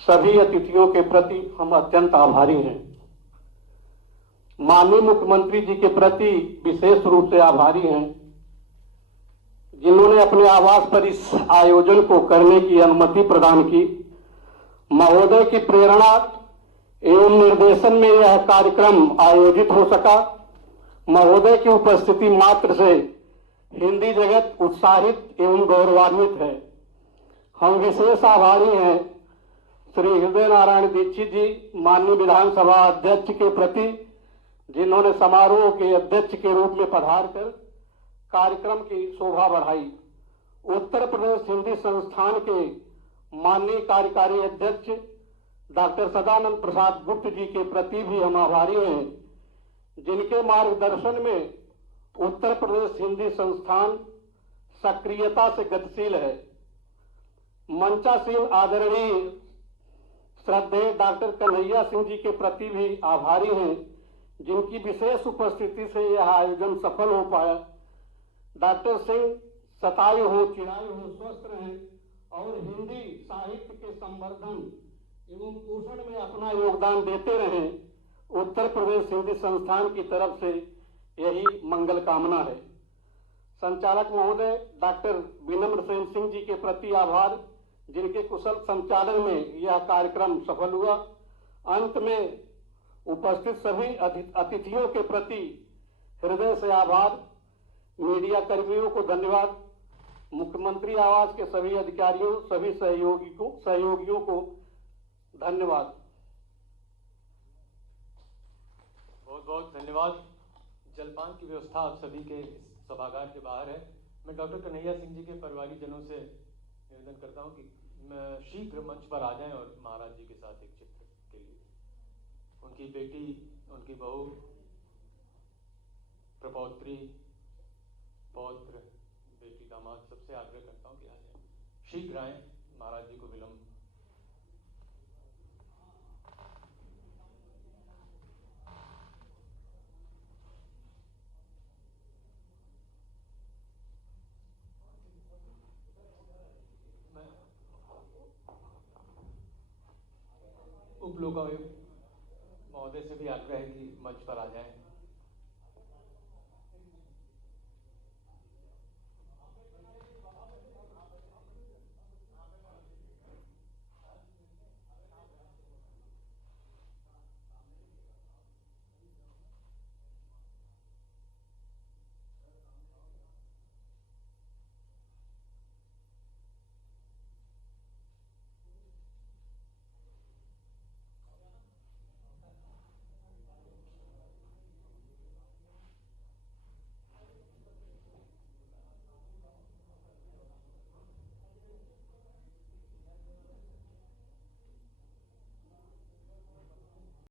सभी अतिथियों के प्रति हम अत्यंत आभारी हैं। माननीय मुख्यमंत्री जी के प्रति विशेष रूप से आभारी हैं, जिन्होंने अपने आवास पर इस आयोजन को करने की अनुमति प्रदान की। महोदय की प्रेरणा एवं निर्देशन में यह कार्यक्रम आयोजित हो सका। महोदय की उपस्थिति मात्र से हिंदी जगत उत्साहित एवं गौरवान्वित है। हम विशेष आभारी हैं श्री हृदय नारायण दीक्षित जी, माननीय विधानसभा अध्यक्ष के प्रति, जिन्होंने समारोह के अध्यक्ष के रूप में पधार कर कार्यक्रम की शोभा बढ़ाई। उत्तर प्रदेश हिंदी संस्थान के माननीय कार्यकारी अध्यक्ष डॉक्टर सदानंद प्रसाद गुप्त जी के प्रति भी हम आभारी हैं, जिनके मार्गदर्शन में उत्तर प्रदेश हिंदी संस्थान सक्रियता से गतिशील है। मंचासीन आदरणीय श्रद्धेय डॉक्टर कन्हैया सिंह जी के प्रति भी आभारी हैं, जिनकी विशेष उपस्थिति से यह आयोजन सफल हो पाया। डॉक्टर सिंह सतायु हो, चिरायु हो, स्वस्थ रहें और हिंदी साहित्य के संवर्धन एवं पोषण में अपना योगदान देते रहें। उत्तर प्रदेश हिंदी संस्थान की तरफ से यही मंगल कामना है। संचालक महोदय डॉक्टर विनम्र सेन सिंह जी के प्रति आभार, जिनके कुशल संचालन में यह कार्यक्रम सफल हुआ। अंत में उपस्थित सभी अतिथियों के प्रति हृदय से आभार। मीडिया कर्मियों को धन्यवाद। मुख्यमंत्री आवास के सभी अधिकारियों, सभी सहयोगियों को धन्यवाद। बहुत बहुत धन्यवाद। जलपान की व्यवस्था आप सभी के सभागार के बाहर है। मैं डॉक्टर कन्हैया सिंह जी के परिवारी जनों से निवेदन करता हूं कि शीघ्र मंच पर आ जाएं और महाराज जी के साथ एक चित्र के लिए उनकी बेटी, उनकी बहू, प्रपौत्री, पौत्र, बेटी, दामाद, सबसे आग्रह करता हूं कि आ जाएं, शीघ्र आएं, महाराज जी को विलंब। उप लोकायुक्त महोदय से भी आग्रह है कि मंच पर आ जाएं।